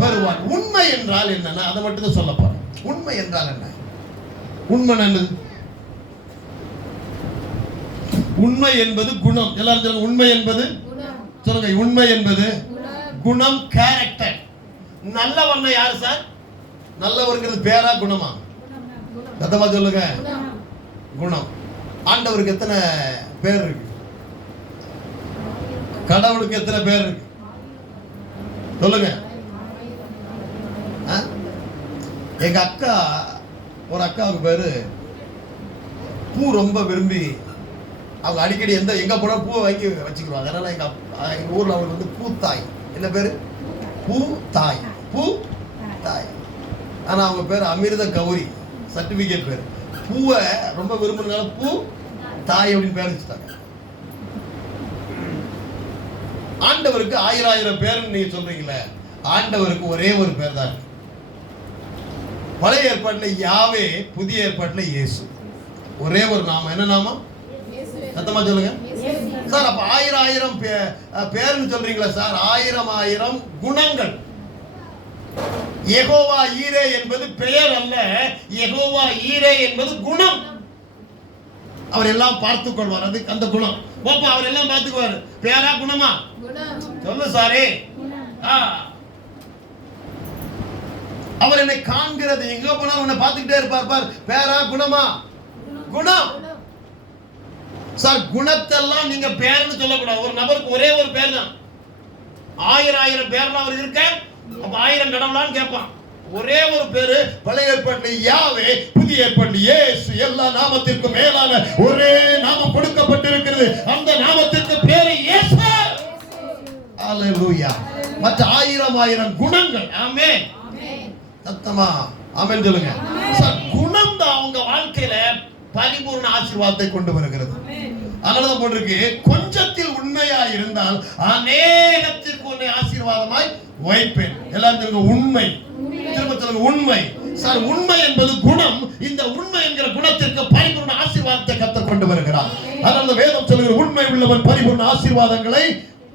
பெறுவான். உண்மை என்றால் என்னன்னா அதை மட்டும் தான் சொல்ல போறேன். உண்மை என்றால் என்ன? உண்மை என்னது? உண்மை என்பது குணம். எல்லாரும் சொல்லுங்க, உண்மை என்பது சொல்லுங்க. உண்மை என்பது குணம், கேரக்டர். நல்லவன் யாரு சார்? நல்லவர்ங்கிறது பேரா குணமா? சத்தமா சொல்லுங்க. குணம். ஆண்டவருக்கு எத்தனை பேர் இருக்கு? கடவுளுக்கு எத்தனை பேர் இருக்கு? சொல்லுங்க. எங்க அக்கா, ஒரு அக்காவுக்கு பேரு பூ ரொம்ப விரும்பி, அவங்க அடிக்கடி எங்க போனா பூ வாங்கி வச்சுக்குவாங்க. அதனால எங்க ஊர்ல அவங்களுக்கு வந்து பூத்தாய். என்ன பேரு? பூத்தாய். பூத்தாய். ஆனா அவங்க பேரு அமிர்த கௌரி, சர்டிபிகேட் பேரு. பூவை ரொம்ப விரும்புறதுனால பூ தாய் அப்படின்னு பேர் வச்சுட்டாங்க. ஆண்டவருக்கு 1000 பேருன்னு நீங்க சொல்றீங்களே, ஆண்டவருக்கு ஒரே ஒரு பேர் தான். பழைய ஏற்பாட்டுல யாவே, புதிய ஏற்பாட்டுல இயேசு. ஒரே ஒரு நாமம். என்ன நாமம்? சத்தமா சொல்லுங்க சார். அப்ப 1000 பேருன்னு சொல்றீங்களா சார்? 1000 குணங்கள். யெகோவா ஈரே என்பது பெயர் அல்ல, யெகோவா ஈரே என்பது குணம். அவர் எல்லாம் பார்த்துக் கொள்வார். அது அந்த குணம். பாப்பா அவர் எல்லாம் பார்த்துக்குவார். பேரா குணமா? சொல்லு சாரே. அவர் என்னை காண்கிறது, எங்க போனாலும் என்னை பார்த்துக்கிட்டே இருப்பார். பார், பேரா குணமா? குணம் சார். குணத்தெல்லாம் நீங்க பேர்னு சொல்லக்கூடாது. ஒரு நபருக்கு ஒரே ஒரு பேர் தான். 1000 பேர்லாம் அவர் இருக்க. அப்ப 1000 கடவுளான்னு கேட்பான். ஒரே ஒரு பேரு. பழைய ஏற்பாட்டில் யாவே, புதிய ஏற்பாட்டில் இயேசு. எல்லா நாமத்திற்கும் மேலான ஒரே நாமம் கொடுக்கப்பட்டிருக்கிறது. அந்த நாமத்திற்கு பேரு இயேசு. அல்லேலூயா. மற்ற 1000 குணங்கள். ஆமென். சத்தமா ஆமென் சொல்லுங்க சார். குணம் தான் அவங்க வாழ்க்கையில பரிபூர்ண ஆசீர்வாதத்தை கொண்டு வருகிறது. அதனாலதான் போட்டிருக்கு, கொஞ்சத்தில் உண்மையா இருந்தால் அநேகத்திற்கு உன்னை ஆசீர்வாதமாய் வைப்பேன். எல்லாரும் சொல்லுங்க உண்மை. திரும்ப சொல்லுங்க உண்மை. சார் உண்மை என்பது குணம். இந்த உண்மை என்கிற குணத்திற்கு பரிபூர்ண ஆசீர்வாதத்தை கர்த்தர் கொண்டு வருகிறார். அதனால வேதம் சொல்லுகிற உண்மை உள்ளவன் பரிபூர்ண ஆசீர்வாதங்களை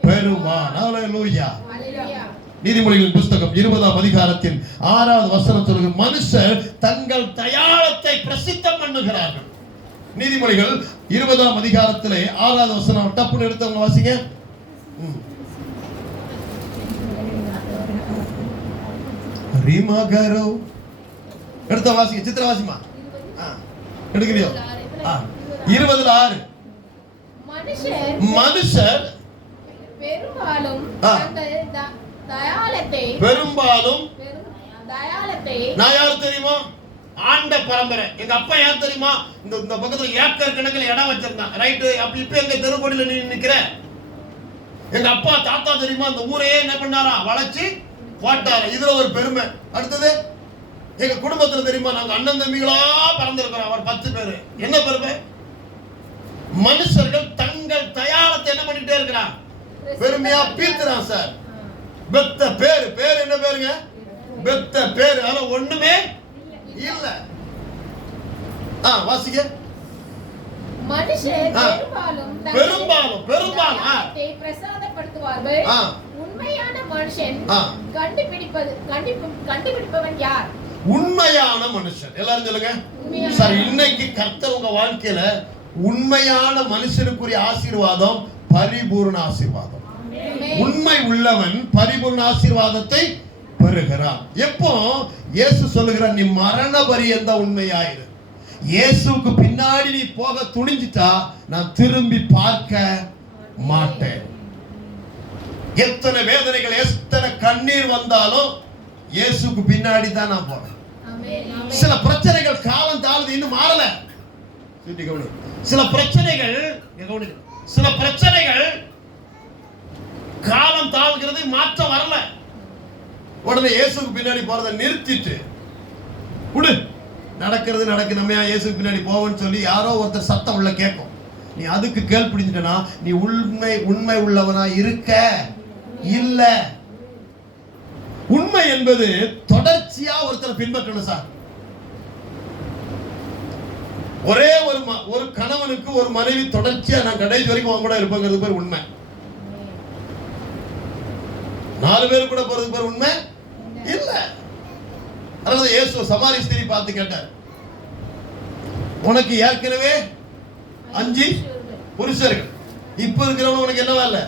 பெறுவான். அல்லேலூயா. நீதிமொழிகளின் புஸ்தகம் 20ஆம் அதிகாரத்தின் 6வது வசனம் சொல்லுங்க, மனுஷர் தங்கள் தயாளத்தை பிரசித்தம் பண்ணுகிறார்கள். நீதிமொழிகள் 20ஆம் அதிகாரத்திலே 6வது வசனம் டப்புன்னு எடுத்தவங்க வாசிங்க. ரிமகரோ எடுத்த வாசிங்க. சித்திர வாசிமா எடுக்கிறியோ? 20:6 மனுஷர் பெரும்பாலும் நான் யார் தெரியுமா? ஆண்ட பரம்பரை. எங்க அப்பா யார் தெரியுமா? இந்த பக்கத்துல ஏக்கர் கணக்கில் இடம் வச்சிருந்தான். ரைட்டு. அப்ப இப்ப எங்க தெருக்கோடியில நீ நிக்கிற? எங்க அப்பா தாத்தா தெரியுமா அந்த ஊரையே என்ன பண்ணாரா வளைச்சு போட்டாரு. இதுல ஒரு பெருமை. அடுத்தது எங்க குடும்பத்துல தெரியுமா நாங்க அண்ணன் தம்பிகளா பிறந்திருக்கிறோம். அவர் 10 பேரு. என்ன பெருமை? மனுஷர்கள் தங்கள் தயாளத்தை என்ன பண்ணிட்டே இருக்கிறான்? பெருமையா பீத்துறான் சார். பெத்த பேரு. பேரு என்ன பேருங்க? பெத்த பேரு. ஆனா ஒண்ணுமே இல்ல. வாசிக்க. மனுஷர் பெரும்பாலும் பிரசாதப்படுத்துவார்கள். உண்மையான மனுஷன் கண்டுபிடிப்பவன் யார்? உண்மையான மனுஷன். எல்லாரும் சொல்லுங்க சார். இன்னைக்கு கர்த்தர் உங்க வாழ்க்கையில உண்மையான மனுஷனுக்குரிய ஆசீர்வாதம் பரிபூர்ண ஆசீர்வாதம். உண்மை உள்ளவன் பரிபூர்ண ஆசீர்வாதத்தை பெறுகிறான். எப்போ? இயேசு சொல்லுகிறார், நீ மரண பரியந்த உண்மையாயிரு. இயேசுக்கு பின்னாடி நீ போக துணிஞ்சிட்டா நான் திரும்பி பார்க்க மாட்டேன். எத்தனை வேதனைகள், எத்தனை கண்ணீர் வந்தாலும் இயேசுக்கு பின்னாடி தான் நான் போறேன். சில பிரச்சனைகள் காலம் தாழ்ந்து இன்னும் மாறல. சில பிரச்சனைகள் காலம் தாழ்கிறது, மாற்றம் வரல. உடனே இயேசுக்கு பின்னாடி போறதை நிறுத்திட்டு விடு, நடக்கிறது நடக்கு, நம்ம இயேசுக்கு பின்னாடி போவோம்னு சொல்லி யாரோ ஒருத்தர் சத்தம் உள்ள கேட்கும். நீ அதுக்கு கேள்விப்படிஞ்சிட்டனா நீ உண்மை உள்ளவனா இருக்க இல்ல. உண்மை என்பது தொடர்ச்சியா ஒருத்தரை பின்பற்றணும் சார். ஒரே ஒரு கணவனுக்கு ஒரு மனைவி தொடர்ச்சியா நான் கடைசி வரைக்கும் அவங்க கூட இருப்பேங்கிறது பேர் உண்மை. 4 பேர் கூட போறது பேர் உண்மை இல்ல. அதனால இயேசு சமாரி ஸ்திரீ பார்த்து கேட்டார், உனக்கு ஏற்கனவே 5 புருஷர்கள், இப்ப இருக்கிறவங்க உனக்கு என்னவா இல்ல?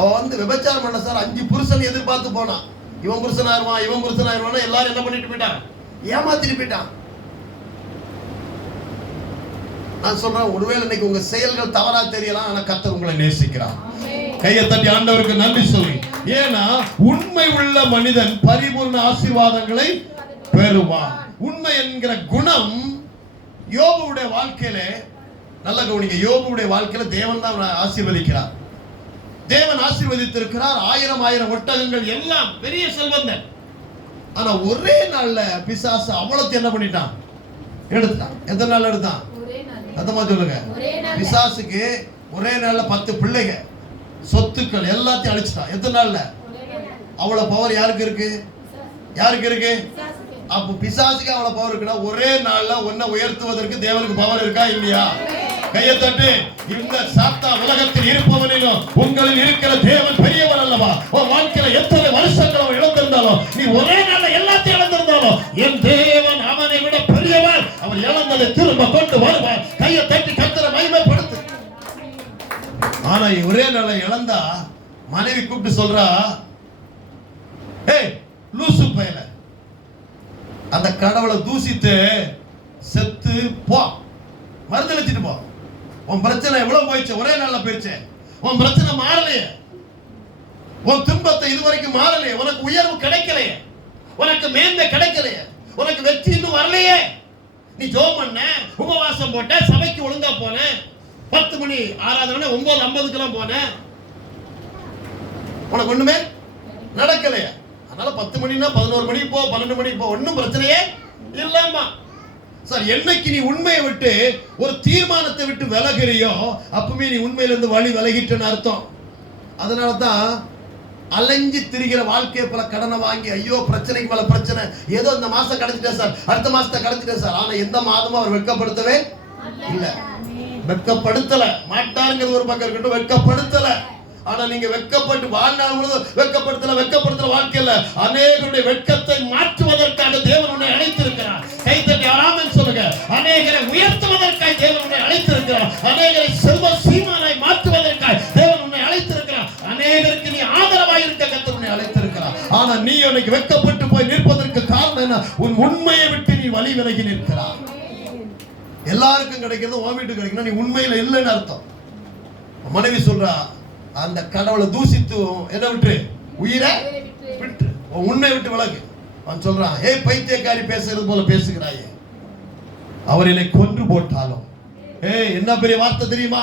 அவ விபச்சாரம் பண்ண சார். 5 புருஷன் எதிர்பார்த்து போனா. இவன் புருஷன் ஆயிருவான் எல்லாரும் என்ன பண்ணிட்டு போயிட்டான்? ஏமாத்திட்டு போயிட்டான். நான் சொல்றேன், ஒருவேளை இன்னைக்கு உங்க செயல்கள் தவறா தெரியலாம், ஆனா கர்த்தர் உங்களை நேசிக்கிறார். கையை தட்டி ஆண்டவருக்கு நன்றி சொல்லி. ஏன்னா உண்மை உள்ள மனிதன் பரிபூர்ண ஆசீர்வாதங்களை பெறுவான். உண்மை என்கிற குணம் யோபுடைய வாழ்க்கையில நல்ல கவனிங்க. யோபுடைய வாழ்க்கையில தேவன் தான் ஆசீர்வதிக்கிறார். தேவன் ஆசீர்வதித்திருக்கிறார். 1000 ஒட்டகங்கள் எல்லாம் பெரிய செல்வந்தன். ஆனா ஒரே நாள்ல பிசாசு அவ்வளவு என்ன பண்ணிட்டான்? எடுத்தான். எத்தனை நாள் எடுத்தான்? சத்தமா சொல்லுங்க. பிசாசுக்கு ஒரே நாள்ல 10 பிள்ளைங்க, சொத்துக்கள் எல்லாத்தையும் அழிச்சிட்டான். எத்தனை நாள்ல? அவ்வளவு பவர் யாருக்கு இருக்கு? அப்ப பிசாசுக்கு அவ்வளவு பவர் இருக்குன்னா ஒரே நாள்ல ஒன்ன உயர்த்துவதற்கு தேவனுக்கு பவர் இருக்கா இல்லையா? கையை தட்டு. இந்த சாத்தா உலகத்தில் இருப்பவனிலும் உங்களில் இருக்கிற தேவன் பெரியவர் அல்லவா? உன் வாழ்க்கையில எத்தனை வருஷங்கள் அவன் இழந்திருந்தாலும், நீ ஒரே நாள்ல எல்லாத்தையும் இழந்திருந்தாலும், என் தேவன் அவனை விட பெரியவர். அவர் இழந்ததை திரும்ப கொண்டு வருவார். கையை தட்டி கர்த்தரை மகிமைப்படுத்து. ஆனா ஒரே நாளை இழந்தா மனைவி கூப்பிட்டு சொல்றா, ஏய் லூசு பயல, அந்த கடவுளை தூசித்து செத்து போ, மறுதளிச்சிட்டு போ. உன் பிரச்சனை எவ்வளவு போயிடுச்சு? ஒரே நாள்ல போயிடுச்சு. உன் பிரச்சனை மாறலையே, உன் துன்பத்தை இதுவரைக்கும் மாறலையே, உனக்கு உயர்வு கிடைக்கலையே, உனக்கு மேன்மை கிடைக்கலையே, உனக்கு வெற்றி இன்னும் வரலையே. நீ ஜெபம் பண்ண, உபவாசம் போட்ட, சபைக்கு ஒழுங்கா போன, 10 மணி ஆராதனை 9:50 போன, உனக்கு ஒண்ணுமே நடக்கலையே. அதனால 10 மணினா 11 மணிக்கு போ, 12 மணிக்கு போ, ஒன்னும் பிரச்சனையே இல்லம்மா. சார், என்னைக்கு நீ உண்மையை விட்டு ஒரு தீர்மானத்தை விட்டு விலகிறியோ அப்பவே நீ உண்மையிலிருந்து வழி விலகிட்டேன்னு அர்த்தம். அதனாலதான் அலைஞ்சி திரிகிற வாழ்க்கையை பல கடனை வாங்கி, ஐயோ பிரச்சனைக்கு பல பிரச்சனை, ஏதோ இந்த மாசம் கிடைச்சிட்டேன் சார், அடுத்த மாசத்தை கிடைச்சிட்டேன் சார். ஆனா எந்த மாதமும் அவர் வெட்கப்படுத்தவே இல்ல. வெட்கப்படுத்தல மாட்டாருங்கிறது ஒரு பக்கம் இருக்கட்டும், வெட்கப்படுத்தல. ஆனா நீங்க வெட்கப்பட்டு வாழ்நாள் முழுவதும் வெட்கப்படுத்தல வாழ்க்கையில அநேகருடைய வெட்கத்தை மாற்றுவதற்காக தேவன் உன்னை அழைத்திருக்கிறார். கைத்தட்டி ஆமென் சொல்லுங்க. அநேகரை உயர்த்துவதற்காக தேவன் உன்னை அழைத்திருக்கிறார். அநேகரை செல்வ சீமானாய் மாற்றுவதற்காக தேவன் உன்னை அழைத்திருக்கிறார். அநேகருக்கு நீ ஆதரவாய் இருக்க கர்த்தர் உன்னை அழைத்திருக்கிறார். ஆனா நீ உனக்கு வெட்கப்பட்டு போய் நிற்பதற்கு காரணம் என்ன? உன் உண்மையை விட்டு நீ வழி விலகி நிற்கிறாய். எல்லாருக்கும் கிடைக்கிறது உன் வீட்டுக்கு கிடைக்கணும், நீ உண்மையில இல்லைன்னு அர்த்தம். மனைவி சொல்றா, அந்த கடவுளை தூசித்து என்ன விட்டு உயிரை விட்டு உண்மை விட்டு விலகு. அவன் சொல்றான், ஏய் பைத்தியக்காரி, பேசுறது போல பேசுகிறாயே, அவர் என்னை கொன்று போட்டாலும். ஏய் என்ன பெரிய வார்த்தை தெரியுமா?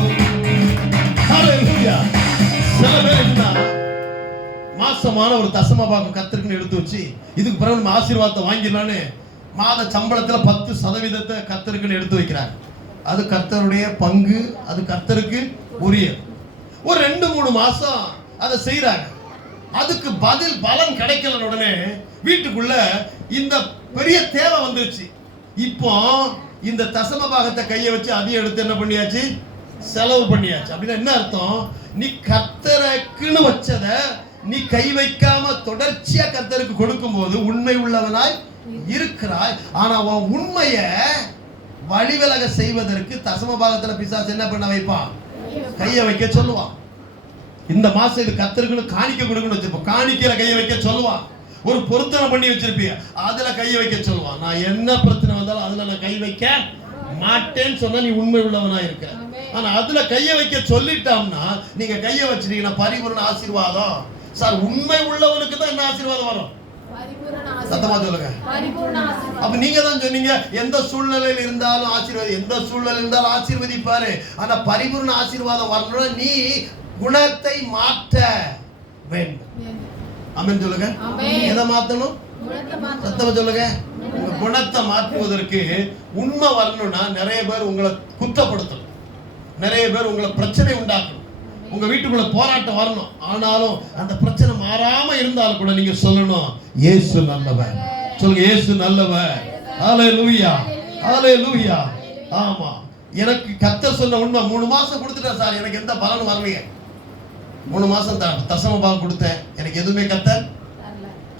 ஒரு தசம பாகம் கர்த்தருக்குன்னு எடுத்து வச்சு இதுக்கு பிறகு நம்ம ஆசீர்வாதத்தை வாங்கிடலான்னு மாத சம்பளத்துல 10% கர்த்தருக்குன்னு எடுத்து வைக்கிறாங்க. அது கர்த்தருடைய பங்கு, அது கர்த்தருக்கு உரிய. ஒரு 2-3 மாசம் அதை செய்யறாங்க. அதுக்கு பலன் கிடைக்கல. உடனே வீட்டுக்குள்ள இந்த பெரிய தேவை வந்துருச்சு. இப்போ இந்த தசம பாகத்தை கையை வச்சு அதையும் எடுத்து என்ன பண்ணியாச்சு, செலவு பண்ணியாச்சு. அப்படின்னா என்ன அர்த்தம்? நீ கர்த்தருக்குன்னு வச்சத நீ கை வைக்காம தொடர்ச்சியா கர்த்தருக்கு கொடுக்கும் போது உண்மை உள்ளவனாய் இருக்கிறாய். ஆனா உன் உண்மைய வழிவிலக செய்வதற்கு தசம பாகத்துல பிசாசு என்ன பண்ண வைப்பான்? கையை வைக்க சொல்லுவான். இந்த மாசம் இது கர்த்தருக்குன்னு காணிக்க கொடுக்கணும்னு வச்சிருப்போம், காணிக்கையில கையை வைக்க சொல்லுவான். ஒரு பொருத்தனை பண்ணி வச்சிருப்பீங்க, அதுல கையை வைக்க சொல்லுவான். நான் என்ன பிரச்சனை வந்தாலும் அதுல நான் கை வைக்க மாட்டேன்னு சொன்னா நீ உண்மை உள்ளவனா இருக்க. ஆனா அதுல கையை வைக்க சொல்லிட்டோம்னா நீங்க கையை வச்சிட்டீங்கன்னா பரிபூரண ஆசீர்வாதம். சார் உண்மை உள்ளவனுக்கு தான் என்ன ஆசீர்வாதம் வரும்? சத்தமா சொல்லுங்க. அப்ப நீங்க தான் சொன்னீங்க எந்த சூழ்நிலையில் இருந்தாலும் ஆசீர்வாதம், எந்த சூழ்நிலையில் இருந்தாலும் ஆசீர்வதிப்பாரு. ஆனா பரிபூரண ஆசீர்வாதம் வரணும்னா நீ குணத்தை மாற்ற வேண்டும். ஆமென் சொல்லுங்க. எதை மாத்தணும்? சத்தமா சொல்லுங்க. உங்க குணத்தை மாற்றுவதற்கு உண்மை வரணும்னா நிறைய பேர் உங்களை குற்றப்படுத்தணும், நிறைய பேர் உங்களை பிரச்சனை உண்டாக்கணும், உங்க வீட்டுக்குள்ள போராட்டம் வரணும். ஆனாலும் அந்த பிரச்சனை மாறாம இருந்தாலும் கூட நீங்க சொல்லணும் இயேசு நல்லவர். சொல்லுங்க இயேசு நல்லவர். ஹalleluya, ஹalleluya. ஆமா, எனக்கு கர்த்தர் சொன்ன உண்மை. 3 மாசம் கொடுத்துட்டேன் சார், எனக்கு எந்த பலனும் வரலையே. 3 மாசம் தசம பாகம் கொடுத்தேன், எனக்கு எதுவுமே கர்த்தர்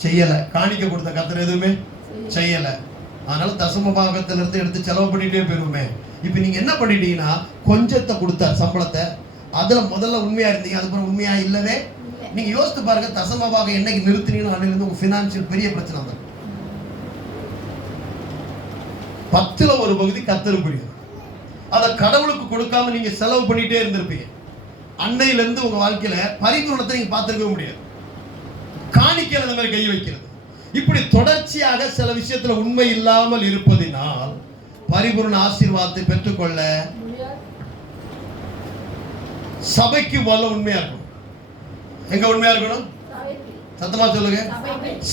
செய்யல. காணிக்க கொடுத்த கர்த்தர் எதுவுமே செய்யல. அதனால தசம பாகத்திலிருந்து எடுத்து செலவு பண்ணிட்டே போயிருமே. இப்ப நீங்க என்ன பண்ணிட்டீங்கன்னா கொஞ்சத்தை கொடுத்தார் சம்பளத்தை, அதுல முதல்ல உண்மையா இருந்தீங்க, அதுக்கப்புறம் உண்மையா இல்லவே. நீங்க யோசித்து பாருங்க, தசம பாகம் என்னைக்கு நிறுத்தினீங்கன்னு அன்னையிலிருந்து உங்க பினான்சியல் பெரிய பிரச்சனை வந்தது. 10ல் ஒரு பகுதி கர்த்தருக்குரியது. அதை கடவுளுக்கு கொடுக்காம நீங்க செலவு பண்ணிட்டே இருந்திருப்பீங்க. அன்னையிலிருந்து உங்க வாழ்க்கையில பரிபூரணத்தை நீங்க பார்த்திருக்கவே முடியாது. காணிக்கையில அந்த மாதிரி கை வைக்கிறது, இப்படி தொடர்ச்சியாக சில விஷயத்துல உண்மை இல்லாமல் இருப்பதினால் பரிபூரண ஆசீர்வாதத்தை பெற்றுக்கொள்ள சபைக்கு முதல்ல உண்மையா இருக்கணும். எங்க உண்மையா இருக்கணும்? சத்தமா சொல்லுங்க.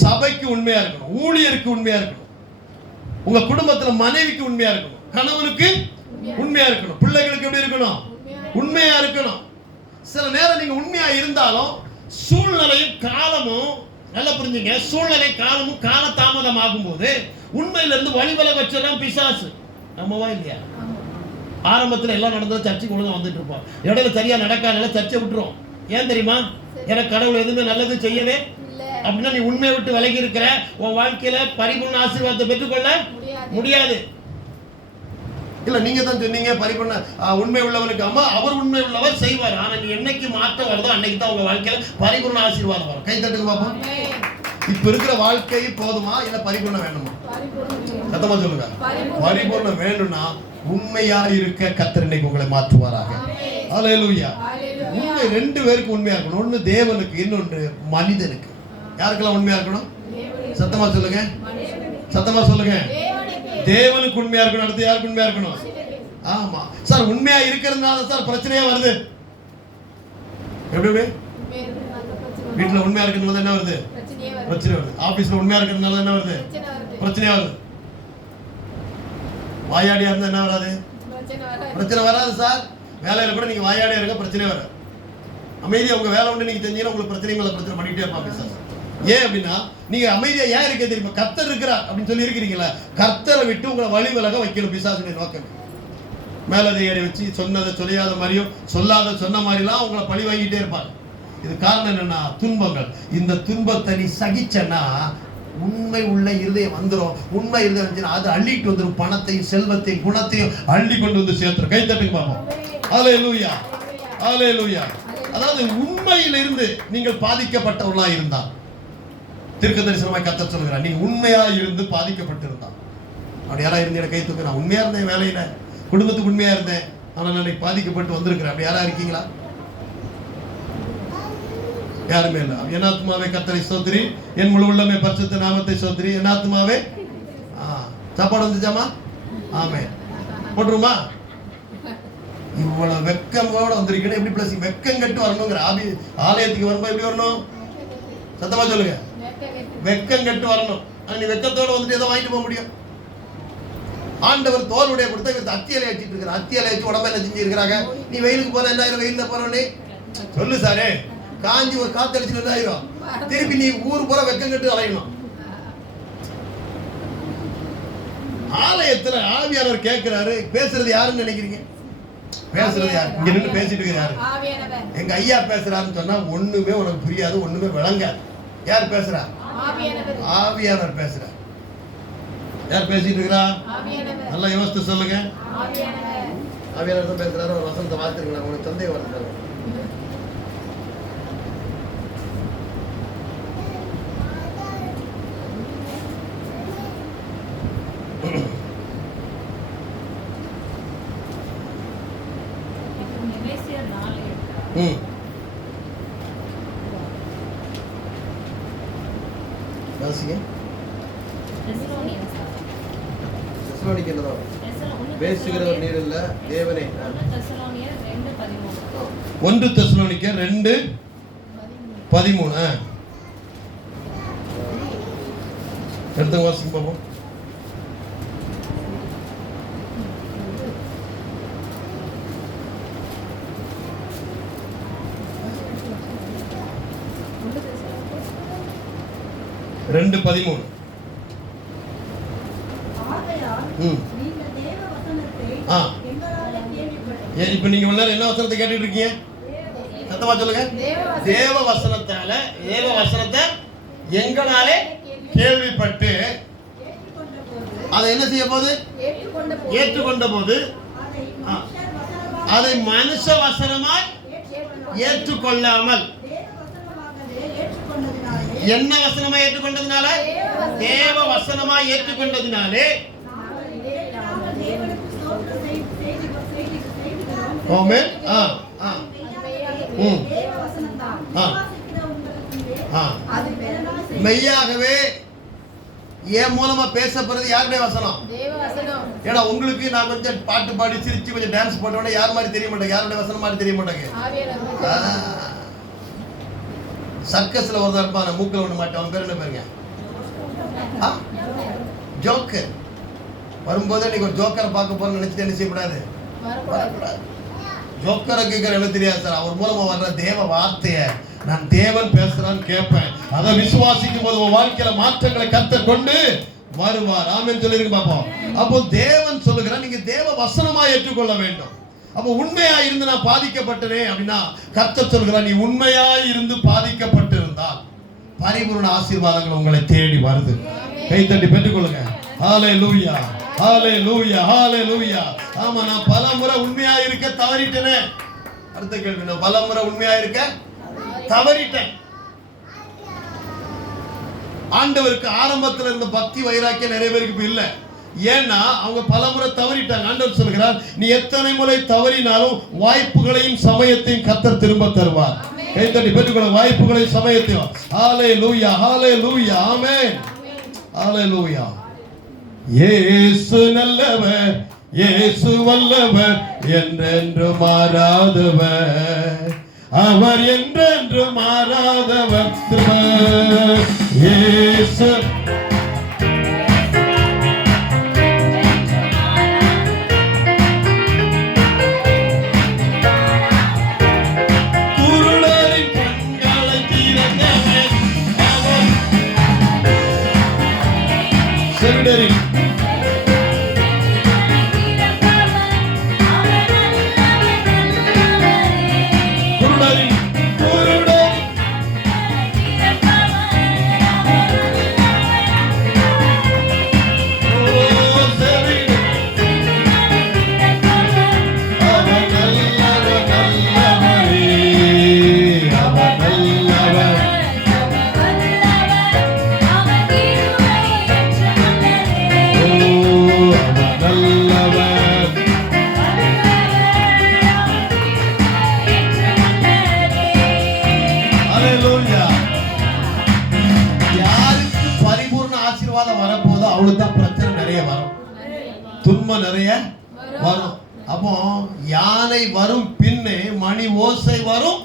சபைக்கு உண்மையா இருக்கணும், ஊழியருக்கு உண்மையா இருக்கணும், உங்க குடும்பத்துல மனைவிக்கு உண்மையா இருக்கணும், கணவனுக்கு உண்மையா இருக்கணும், பிள்ளைகளுக்கு எப்படி இருக்கணும்? உண்மையா இருக்கணும். சில நேரம் நீங்க உண்மையா இருந்தாலும் சூழ்நிலையும் காலமும், நல்லா புரிஞ்சுங்க, சூழ்நிலை காலமும் கால தாமதம் ஆகும்போது உண்மையில இருந்து வழிபல வச்சதான் பிசாசு. நம்மவா இல்லையா? ஆரம்பத்தில் எல்லாம் நடந்தது, சர்ச்சைக்கு ஒழுங்கா வந்துட்டு இருப்போம். இடையில சரியா நடக்காதனால சர்ச்சை விட்டுரும். ஏன் தெரியுமா? எனக்கு கடவுள் எதுவுமே நல்லது செய்யவே அப்படின்னா நீ உண்மையை விட்டு விலகி இருக்கிற, உன் வாழ்க்கையில பரிபூர்ண ஆசீர்வாதத்தை பெற்றுக்கொள்ள முடியாது. இல்ல நீங்க தான் சொன்னீங்க பரிபூர்ண உண்மை உள்ளவனுக்கு அம்மா அவர் உண்மை உள்ளவர் செய்வார். ஆனா நீ என்னைக்கு மாற்றம் வருதோ அன்னைக்கு தான் உங்க வாழ்க்கையில பரிபூர்ண ஆசீர்வாதம் வரும். கை தட்டுங்க பாப்போம். இப்ப இருக்கிற வாழ்க்கை போதுமா இல்ல பரிபூர்ணம் வேணுமா? சத்தமா சொல்லுங்க. பரிபூர்ணம் வேணும்னா உண்மையா இருக்க கர்த்தர் இன்னைக்கு உங்களை மாற்றுவாராக. ஹalleluya. உண்மை 2 பேருக்கு உண்மையா இருக்கணும். ஒன்னு தேவனுக்கு, இன்னொன்று மனிதனுக்கு. யாருக்கெல்லாம் உண்மையா இருக்கணும்? சத்தமா சொல்லுங்க. சத்தமா சொல்லுங்க. தேவனுக்கு உண்மையா இருக்கணும். அடுத்து யாருக்கு உண்மையா இருக்கணும்? ஆமா சார், உண்மையா இருக்கிறதுனால சார் பிரச்சனையா வருது. எப்படி வீட்டுல உண்மையா இருக்கிறதுனால என்ன வருது? பிரச்சனை வருது. ஆபீஸ்ல உண்மையா இருக்கிறதுனால என்ன வருது? பிரச்சனையா வருது. வாயாடியா இருந்தா என்ன வராது? பிரச்சனை வராது சார். வேலையில கூட நீங்க வாயாடியா இருக்க, பிரச்சனை வராது. அமைதியா உங்க வேலை உண்டு நீங்க செஞ்சீங்கன்னா உங்களுக்கு பிரச்சனை மேல பிரச்சனை பண்ணிட்டே இருப்பாங்க சார். ஏன் அப்படின்னா நீங்க அமைதியா ஏன் இருக்க தெரியுமா? கர்த்தர் இருக்கிறார் அப்படின்னு சொல்லி இருக்கிறீங்களா? கர்த்தரை விட்டு உங்களை வழி விலக வைக்கணும் பிசாசுடைய நோக்கம். மேலதிகாரி வச்சு சொன்னதை சொல்லாத மாதிரியும் சொல்லாத சொன்ன மாதிரிலாம் உங்களை பழி வாங்கிட்டே இருப்பாங்க. இது காரணம் என்னன்னா துன்பங்கள். இந்த துன்பத்தை நீ சகிச்சனா உண்மை உள்ள இருதயம் வந்துடும். உண்மை இருதயம் அது அள்ளிட்டு வந்துடும். பணத்தையும் செல்வத்தையும் குணத்தையும் அள்ளி கொண்டு வந்து சேர்த்துரும். கை தட்டுங்க பாப்போம். ஹalleluya, ஹalleluya. அதாவது உண்மையிலிருந்து நீங்கள் பாதிக்கப்பட்டவர்களா இருந்தா, தீர்க்க தரிசனமாய் கர்த்தர் சொல்கிறார், நீங்க உண்மையா இருந்து பாதிக்கப்பட்டிருந்தா, அப்படி யாரா இருந்து எனக்கு கை தூக்கு. நான் உண்மையா இருந்தேன், வேலையில குடும்பத்துக்கு உண்மையா இருந்தேன், ஆனா நான் பாதிக்கப்பட்டு வந்திருக்கிறேன். அப்படி யாரா இருக்கீங்களா? யாருமே இல்லை. என் ஆத்துமாவே கர்த்தரை ஸ்தோத்திரி, என் முழு உள்ளமே பரிசுத்த நாமத்தை ஸ்தோத்திரி. என் ஆத்துமாவே சாப்பாடு வந்துச்சாமா? ஆமே. போட்டுருமா? இவ்வளவு வெக்கமோட வந்திருக்கணும். எப்படி பிளஸ் வெக்கம் கட்டு வரணுங்கிற ஆலயத்துக்கு வரும்போது எப்படி வரணும்? சத்தமா சொல்லுங்க. வெக்கம் கட்டு வரணும். நீ வெக்கத்தோட வந்துட்டு ஏதோ வாங்கிட்டு போக முடியும்? ஆண்டவர் தோல் உடைய கொடுத்தா இவங்க அத்தி இலையை வச்சுட்டு இருக்கிற. அத்தி இலையை வச்சு உடம்பு என்ன செஞ்சிருக்கிறாங்க? நீ வெயிலுக்கு போன என்ன ஆயிரம்? வெயில்ல போறவனே சொல்லு சாரே, காஞ்சி ஒரு காத்தடிச்சு என்ன ஆயிரும்? திருப்பி நீ ஊர் பூரா வெக்கம் கட்டு அலையணும். ஆலயத்துல ஆவியானவர் கேட்கிறாரு, பேசுறது யாருன்னு நினைக்கிறீங்க? பேசுறது யாரு? இங்க நின்று பேசிட்டு இருக்க யாரு? எங்க ஐயா பேசுறாருன்னு சொன்னா ஒண்ணுமே உனக்கு புரியாது, ஒண்ணுமே விளங்காது. யார் பேசுறா? ஆவியானவர் பேசுறார். யார் பேசிட்டு இருக்கிறா? நல்லா யோசித்து சொல்லுங்க. ஆவியானவர் தான் பேசுறாரு. ஒரு வசனத்தை வார்த்தைங்களா? உங்களுக்கு சந்தேகம் வருது? பேசுகிறவர் நீர் இல்ல தேவனே. 1 தெசலோனிக்கர் 2:13 எடுத்து வாசிங்க பாப்போம். இப்ப நீங்க என்ன வசனத்தை கேட்டுட்டு இருக்கீங்க? சத்தமா சொல்லுங்க. தேவ வசனத்தால, தேவ வசனத்தை எங்களாலே கேள்விப்பட்டு அதை என்ன செய்ய போது? ஏற்றுக்கொண்ட போது அதை மனுஷ வசனமாய் ஏற்றுக்கொள்ளாமல் என்ன வசனமாய் ஏற்றுக்கொண்டதுனால? தேவ வசனமாய் ஏற்றுக்கொண்டதுனாலே ஆமென். மெய்யாகவே என் மூலமா பேசப்படுறது யாருடைய வசனம்? ஏன்னா உங்களுக்கு நான் கொஞ்சம் பாட்டு பாடி சிரிச்சு கொஞ்சம் டான்ஸ் போட்டோட யார் மாதிரி தெரிய மாட்டேங்க, யாருடைய வசனம் மாதிரி தெரிய மாட்டாங்க. சர்க்கஸ்ல ஒரு இருப்பான், மூக்கில் ஒண்ணு மாட்டேன். அவன் பேர் என்ன பேருங்க? ஜோக்கர். வரும்போது நீங்க ஒரு ஜோக்கரை பார்க்க போறேன்னு நினைச்சிட்டு என்ன செய்யக்கூடாது? வரக்கூடாது. ஜோக்கரை கேட்கிற என்ன தெரியாது சார். அவர் மூலமா வர்ற தேவ வார்த்தைய நான் தேவன் பேசுறான்னு கேட்பேன். அதை விசுவாசிக்கும் போது உன் வாழ்க்கையில மாற்றங்களை கர்த்தர் கொண்டு வருவார். ஆமென் சொல்லிருங்க பாப்போம். அப்போ தேவன் சொல்லுகிறார், நீங்க தேவ வசனமா ஏற்றுக்கொள்ள வேண்டும். அப்போ உண்மையா இருந்து நான் பாதிக்கப்பட்டேன் அப்படின்னா கர்த்தர் சொல்கிறார், நீ உண்மையா இருந்து பாதிக்கப்பட்டிருந்தால் பரிபூர்ண ஆசீர்வாதங்கள் உங்களை தேடி வருது. கைத்தட்டி பெற்றுக்கொள்ளுங்க. ஹல்லேலூயா, ஹல்லேலூயா, ஹல்லேலூயா. ஆமா, நான் பலமுறை உண்மையா இருக்க தவறிட்டேனே. அடுத்த கேள்வி, நான் பலமுறை உண்மையா இருக்க தவறிட்டேன். ஆண்டவருக்கு ஆரம்பத்தில் இருந்த பக்தி வைராக்கியம் நிறைய பேருக்கு இப்ப இல்ல. ஏன்னா அவங்க பலமுறை தவறிட்டாங்க. ஆண்டவர் சொல்கிறார், நீ எத்தனை முறை தவறினாலும் வாய்ப்புகளையும் சமயத்தையும் கர்த்தர் திரும்ப தருவார். கைத்தட்டி பெற்றுக்கொள்ள. வாய்ப்புகளையும் சமயத்தையும். ஹல்லேலூயா, ஹல்லேலூயா, ஆமென், ஹல்லேலூயா. இயேசு நல்லவர், இயேசு வல்லவர், என்றென்று மாறாதவர், அவர் என்றென்று மாறாதவர். இயேசு குருடரின் கண்களை திறந்தவர், அவர் செவிடரின் நிறைய வரும். அப்போ யானை வரும் பின்னே மணி ஓசை வரும்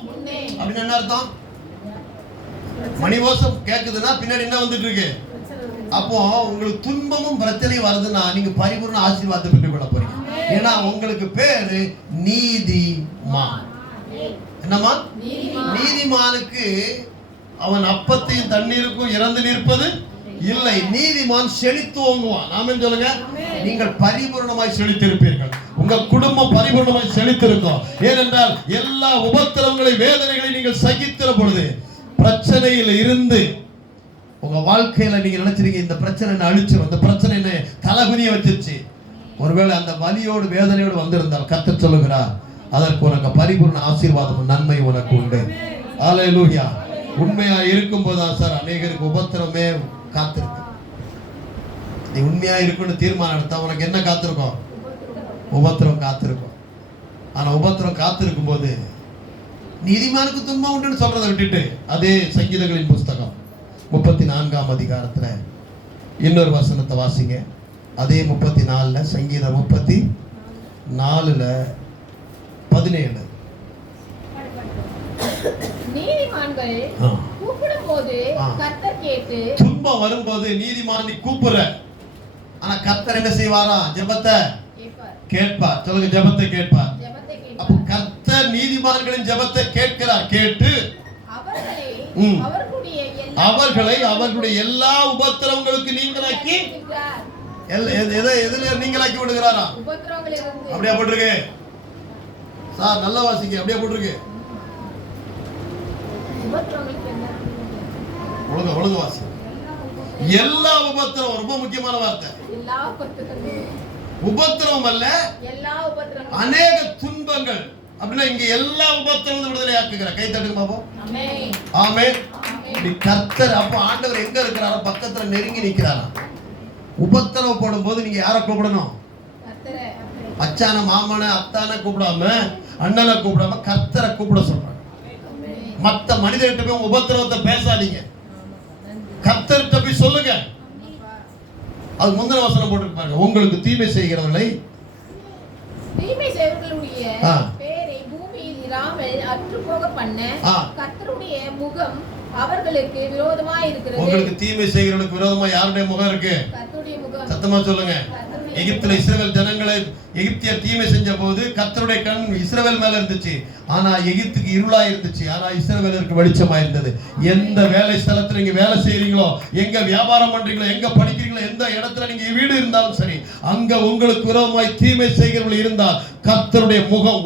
அப்படின்னு என்ன அர்த்தம்? மணி ஓசம் கேக்குதுன்னா பின்னாடி என்ன வந்துட்டு இருக்கு? அப்போ உங்களுக்கு துன்பமும் பிரச்சனையும் வருதுன்னா நீங்க பரிபூர்ண ஆசீர்வாதத்தை பெற்றுக் கொள்ள போறீங்க. ஏன்னா உங்களுக்கு பேரு நீதிமான். என்னமா? நீதிமானுக்கு அவன் அப்பத்தையும் தண்ணீருக்கும் இறந்து நிற்பது இல்லை. நீதிமான் செழித்து ஓங்குவான். ஆமென் சொல்லுங்க. நீங்கள் பரிபூர்ணமாய் செழித்திருப்பீர்கள். உங்க குடும்பம் பரிபூர்ணமாய் செழித்திருக்கும். ஏனென்றால் எல்லா உபத்திரவங்களை வேதனைகளை நீங்கள் சகிக்கிற பொழுது பிரச்சனையில் இருந்து உங்க வாழ்க்கையில நீங்க நினைச்சிருக்கீங்க இந்த பிரச்சனை என்ன அழிச்சிடும், இந்த பிரச்சனை என்ன தலைகுனிய வச்சிருச்சு. ஒருவேளை அந்த வலியோடு வேதனையோடு வந்திருந்தால் கர்த்தர் சொல்லுகிறார், அதற்கு உனக்கு பரிபூர்ண ஆசீர்வாதம் நன்மை உனக்கு உண்டு. ஹல்லேலூயா. உண்மையா இருக்கும் போதுதான் சார் அநேகருக்கு உபத்திரமே காத்திருக்கு. நீ உண்மையா இருக்குன்னு தீர்மானம் எடுத்தா உனக்கு என்ன காத்திருக்கும்? உபத்திரம் காத்திருக்கும். ஆனா உபத்திரம் காத்திருக்கும் போது நீதிமானுக்கு துன்பம் உண்டுன்னு சொல்றதை விட்டுட்டு அதே சங்கீதங்களின் புஸ்தகம் 34ஆம் அதிகாரத்துல இன்னொரு வசனத்தை வாசிங்க. அதே 34ல சங்கீதம் 34ல 17. நீதிமான்கள் கூப்பிடும்போது கர்த்தர் கேட்டு, துன்பம் வரும்போது நீதிமான் நீ கூப்பிடுற, ஆனா கர்த்தர் என்ன செய்வாரா? ஜெபத்தை கேட்பார். சொல்லுங்க, ஜெபத்தை கேட்பார். அப்ப கர்த்தர் நீதிமான்களின் ஜெபத்தை கேட்கிறார். கேட்டு அவர்களை அவர்களுடைய எல்லா உபத்திரவங்களுக்கு நீங்களாக்கி எதுல நீங்களாக்கி விடுகிறாரா? அப்படியே போட்டிருக்கு சார், நல்ல வாசிங்க. அப்படியே போட்டிருக்கு. ஒழுங்கு வாசி. எல்லா உபத்திரம் ரொம்ப முக்கியமான வார்த்தை. உபத்திரம் அல்ல, அநேக துன்பங்கள். அப்படின்னா இங்க எல்லா உபத்திரமும் விடுதலை ஆக்குகிறார். கை தட்டுங்க பாப்போம். ஆமென். கர்த்தர் அப்ப ஆண்டவர் எங்க இருக்கிறாரோ பக்கத்துல நெருங்கி நிக்கிறாரா? உபத்திரவ போடும்போது நீங்க யாரை கூப்பிடணும்? அச்சான மாமன அத்தான கூப்பிடாம அண்ணனை கூப்பிடாம கர்த்தரை கூப்பிட சொல்றாங்க. மத்த மனிதர்கிட்ட போய் உபத்திரவத்தை பேசாதீங்க, கர்த்தர்கிட்ட போய் சொல்லுங்க. அது முந்தின வசனம் போட்டுருப்பாங்க, உங்களுக்கு தீமை செய்கிறவர்களை பேரை பூமியில் இராமல் அற்றுப்போக பண்ண கர்த்தருடைய முகம் அவர்களுக்கு விரோதமாய் இருக்கிறது. உங்களுக்கு தீமை செய்கிறவர்களுக்கு விரோதமா யாருடைய முகம் இருக்கு? கர்த்தருடைய முகம். சத்தமா சொல்லுங்க. எகிப்துல இஸ்ரவேல் ஜனங்களை எகிப்தியர் தீமை செஞ்ச போது கர்த்தருடைய கண் இஸ்ரவேல் மேல இருந்துச்சு. ஆனா எகிப்துக்கு இருளா இருந்துச்சு. ஆனா இஸ்ரவேலருக்கு வெளிச்சமா இருந்தது. எந்த வேலை ஸ்தலத்துல நீங்க வேலை செய்றீங்களோ, எங்க வியாபாரம் பண்றீங்களோ, எங்க படிக்கிறீங்களோ, எந்த இடத்துல நீங்க வீடு இருந்தாலும் சரி, அங்க உங்களுக்கு விரோதமாய் தீமை செய்கிறவர்கள் இருந்தால் கர்த்தருடைய முகம்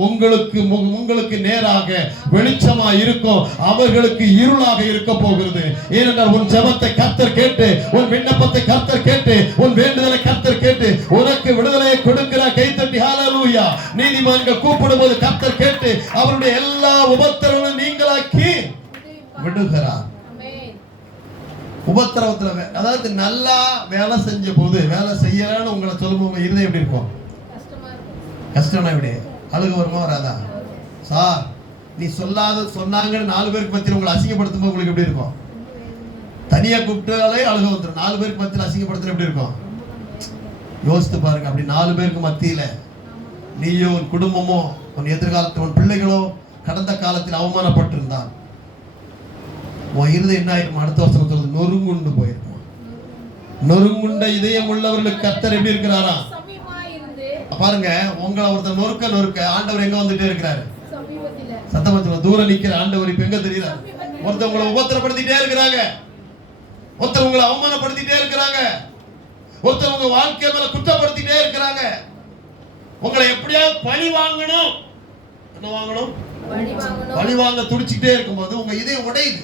உங்களுக்கு நேராக வெளிச்சமா இருக்கும். அவர்களுக்கு இருளாக இருக்க போகிறது. ஏனென்றால் உன் ஜெபத்தை கர்த்தர் கேட்டு, உன் விண்ணப்பத்தை கர்த்தர் கேட்டு, உன் வேண்டுதலை கர்த்தர் கேட்டு உனக்கு விடுதலையை கொடுக்கிறார். கைத்தட்டி ஹல்லேலூயா. நீதிமான்கள் கூப்பிடும்போது கர்த்தர் கேட்டு அவருடைய எல்லா உபத்திரவங்களையும் நீங்களாக்கி விடுகிறார். உபத்திரவத்துல அதாவது நல்லா வேலை செஞ்ச போது, வேலை செய்யலான்னு உங்களை சொல்லும்போது இருதயம் எப்படி இருக்கும்? கஷ்டம்னா எப்படி? அழுக வருமா வராதா? சார் நீ சொன்னாங்கன்னு 4 பேருக்கு மத்தியில் உங்களை அசிங்கப்படுத்தும் போது உங்களுக்கு எப்படி இருக்கும்? தனியா கூப்பிட்டாலே அழுக வந்துடும். 4 பேருக்கு மத்தியில் அசிங்கப்படுத்துறது எப்படி இருக்கும்? யோசித்து பாருங்க. அப்படி 4 பேருக்கு மத்தியில நீயோ உன் குடும்பமோ உன் எதிர்காலத்தில் உன் பிள்ளைகளோ கடந்த காலத்தில் அவமானப்பட்டிருந்தால் உன் இருதயம் என்ன ஆயிருக்கும்? அடுத்த வருஷம் சொல்றது நொறுங்குண்டு போயிருக்கும். நொறுங்குண்ட இதயம் உள்ளவர்களுக்கு கர்த்தர் எப்படி இருக்கிறாரா? பாருங்க, உங்களை ஒருத்தர் நொறுக்க ஆண்டவர் எங்க வந்துட்டே இருக்கிறாரு? சத்தமா சொல்ல. தூரம் நிக்கிற ஆண்டவர் இப்ப எங்க தெரியுறாரு? ஒருத்தர் உங்களை உபத்திரப்படுத்திட்டே இருக்கிறாங்க, ஒருத்தர் உங்களை அவமானப்படுத்திட்டே இருக்கிறாங்க, ஒருத்தர் உங்க வாழ்க்கை மேல குற்றப்படுத்திட்டே இருக்கிறாங்க. உங்களை எப்படியாவது பழி வாங்கணும். என்ன வாங்கணும்? பழி வாங்க துடிச்சிட்டே இருக்கும்போது உங்க இதயம் உடையுது.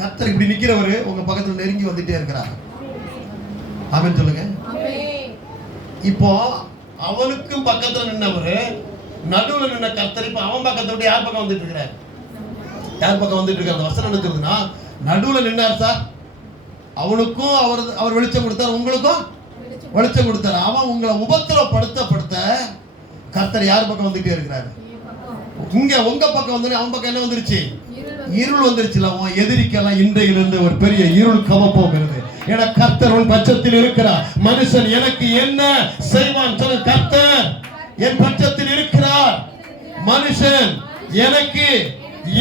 கர்த்தர் இப்படி நிக்கிறவரு உங்க பக்கத்துல நெருங்கி வந்துட்டே இருக்கிறார். ஆமென் சொல்லுங்க. இப்போ அவனுக்கும் பக்கத்துல நின்னவரு நடுவுல நின்ன கர்த்தர் இப்ப அவன் பக்கத்துல விட்டு யார் பக்கம் வந்துட்டு இருக்கிறார்? யார் பக்கம் வந்துட்டு இருக்காரு? வசனம் இருக்குதுன்னா நடுவுல நின்னார் சார். அவனுக்கும் அவர் வெளிச்சம் கொடுத்தார், உங்களுக்கும் வெளிச்சம் கொடுத்தார். அவன் உங்களை உபத்திரப்படுத்த கர்த்தர் யார் பக்கம் வந்துட்டே இருக்கிறாரு? இங்க உங்க பக்கம் வந்து அவன் பக்கம் என்ன வந்துருச்சு? இருள் வந்துருச்சுல. உன் எதிரிக்கெல்லாம் இன்றையிலிருந்து ஒரு பெரிய இருள் கவப்போகிறது. ஏன்னா கர்த்தர் உன் பட்சத்தில் இருக்கிறார். மனுஷன் எனக்கு என்ன செய்வான்? சொல்ல, கர்த்தர் என் பட்சத்தில் இருக்கிறார். மனுஷன் எனக்கு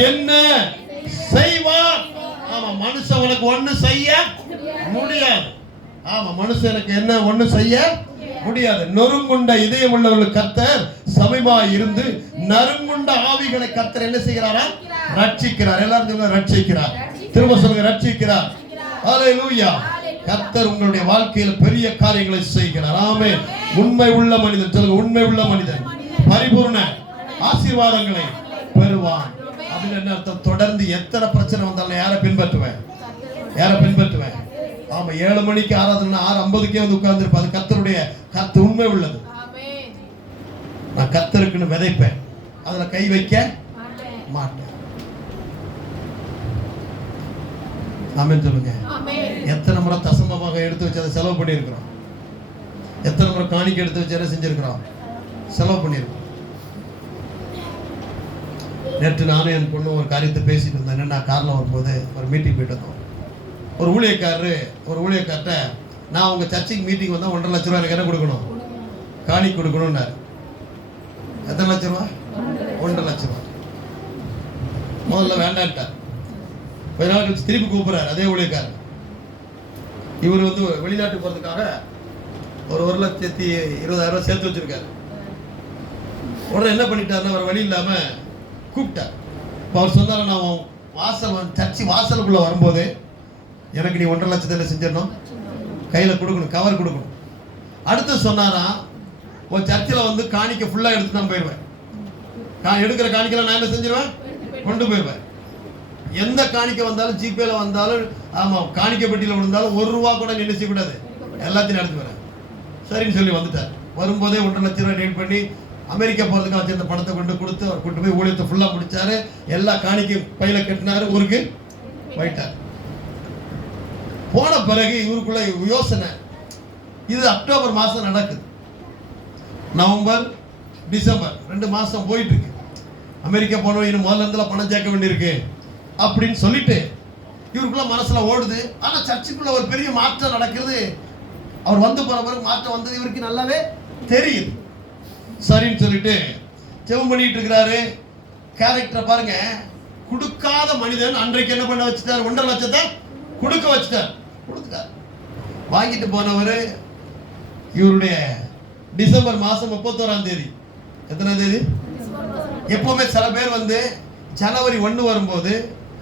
என்ன செய்வான்? ஆமா, மனுஷன் உனக்கு ஒண்ணு செய்ய முடியாது. ஆமா, மனுஷன் எனக்கு என்ன ஒண்ணு செய்ய முடியாது. நொறுங்குண்ட இதயம் உள்ளவர்கள் கர்த்தர் சமீபமாய் இருந்து நறுங்குண்ட ஆவிகளை கர்த்தர் என்ன செய்கிறாரா? ரட்சிக்கிறார். எல்லாரும் சொல்லுங்க, ரட்சிக்கிறார். திரும்ப சொல்லுங்க, ரட்சிக்கிறார். ஹல்லேலூயா. கர்த்தர் உங்களுடைய வாழ்க்கையில பெரிய காரியங்களை செய்கிறார். ஆமென். உண்மை உள்ள மனிதன், சொல்லுங்க, உண்மை உள்ள மனிதன் பரிபூர்ண ஆசீர்வாதங்களை பெறுவான். அப்படின்னு என்ன அர்த்தம்? தொடர்ந்து எத்தனை பிரச்சனை வந்தாலும் யாரை பின்பற்றுவேன்? யாரை பின்பற்றுவேன்? ஆமா, 7 மணிக்கு ஆராதனை 6:50 வந்து உட்கார்ந்து இருப்பேன். அது கர்த்தர் உண்மை உள்ளது. நான் கர்த்தருக்குன்னு விதைப்பேன், அதுல கை வைக்க மாட்டேன். ஆமென் சொல்லுங்க. எத்தனை முறை தசமமாக எடுத்து வச்சு அதை செலவு பண்ணியிருக்கிறோம்? எத்தனை முறை காணிக்கை எடுத்து வச்சு என்ன செஞ்சிருக்கிறோம்? செலவு பண்ணியிருக்கிறோம். நேற்று நானும் என் பொண்ணு ஒரு காரியத்தை பேசிட்டு இருந்தேன். என்னன்னா, காரில் வரும்போது ஒரு மீட்டிங் போயிட்டு வந்தோம். ஒரு ஊழியக்கார்ட்ட, நான் உங்க சர்ச்சுக்கு மீட்டிங் வந்தால் 1.5 லட்ச ரூபா எனக்கு என்ன கொடுக்கணும்? காணிக்கை கொடுக்கணும்னாரு. எத்தனை லட்சம் ரூபா? 1.5 லட்சம் ரூபா. முதல்ல வேண்டான்ட்டார். கொஞ்ச நாள் கழிச்சு திருப்பி கூப்பிடுறாரு அதே ஊழியக்காரர். இவர் வந்து வெளிநாட்டுக்கு போறதுக்காக ஒரு 1,20,000 சேர்த்து வச்சிருக்காரு. உடனே என்ன பண்ணிட்டாருன்னா, அவர் வழி இல்லாம கூப்பிட்டார். அவர் சொன்னார், நான் சர்ச்சு வாசலுக்குள்ள வரும்போது எனக்கு நீ 1.5 லட்சத்தை என்ன செஞ்சிடணும்? கையில கொடுக்கணும், கவர் கொடுக்கணும். அடுத்து சொன்னாரா, உன் சர்ச்சில் வந்து காணிக்கை ஃபுல்லா எடுத்து நான் போயிடுவேன். எடுக்கிற காணிக்கையில நான் என்ன செஞ்சிருவேன்? கொண்டு போயிடுவேன். எந்த காணிக்கை வந்தாலும், ஜிபேல வந்தாலும், ஆமா, காணிக்கை பெட்டியில விழுந்தாலும் 1 ரூபா கூட நினைச்சு கூடாது, எல்லாத்தையும் எடுத்து வரேன். சரின்னு சொல்லி வந்துட்டார். வரும்போதே 1.5 லட்ச ரூபாய் ரெடி பண்ணி அமெரிக்கா போறதுக்காக வச்சிருந்த பணத்தை கொடுத்து அவர் கூட்டு போய் ஊழியத்தை ஃபுல்லா முடிச்சாரு. எல்லா காணிக்கை பையில கட்டினாரு, ஊருக்கு போயிட்டார். போன பிறகு இவருக்குள்ள யோசனை, இது அக்டோபர் மாசம் நடக்குது, நவம்பர் டிசம்பர் 2 மாசம் போயிட்டு இருக்கு. அமெரிக்கா போனோம், இன்னும் முதல்ல இருந்தெல்லாம் பணம் சேர்க்க வேண்டியிருக்கு அப்படின்னு சொல்லிட்டு இவருக்குள்ள மனசுல ஓடுது. ஆனா சர்ச்சுக்குள்ள ஒரு பெரிய மாற்றம் நடக்குது. அவர் வந்து போன பிறகு மாற்றம் வந்தது இவருக்கு நல்லாவே தெரியுது. சரின்னு சொல்லிட்டு ஜெபம் பண்ணிட்டு இருக்கிறாரு. கேரக்டரை பாருங்க, கொடுக்காத மனிதன் அன்றைக்கு என்ன பண்ண வச்சுட்டார்? 1.5 லட்சத்தை கொடுக்க வச்சுட்டார். கொடுத்துட்டார். வாங்கிட்டு போனவர் இவருடைய டிசம்பர் மாசம் 31ஆம் தேதி, எத்தனாம் தேதி? எப்பவுமே சில பேர் வந்து ஜனவரி 1 வரும்போது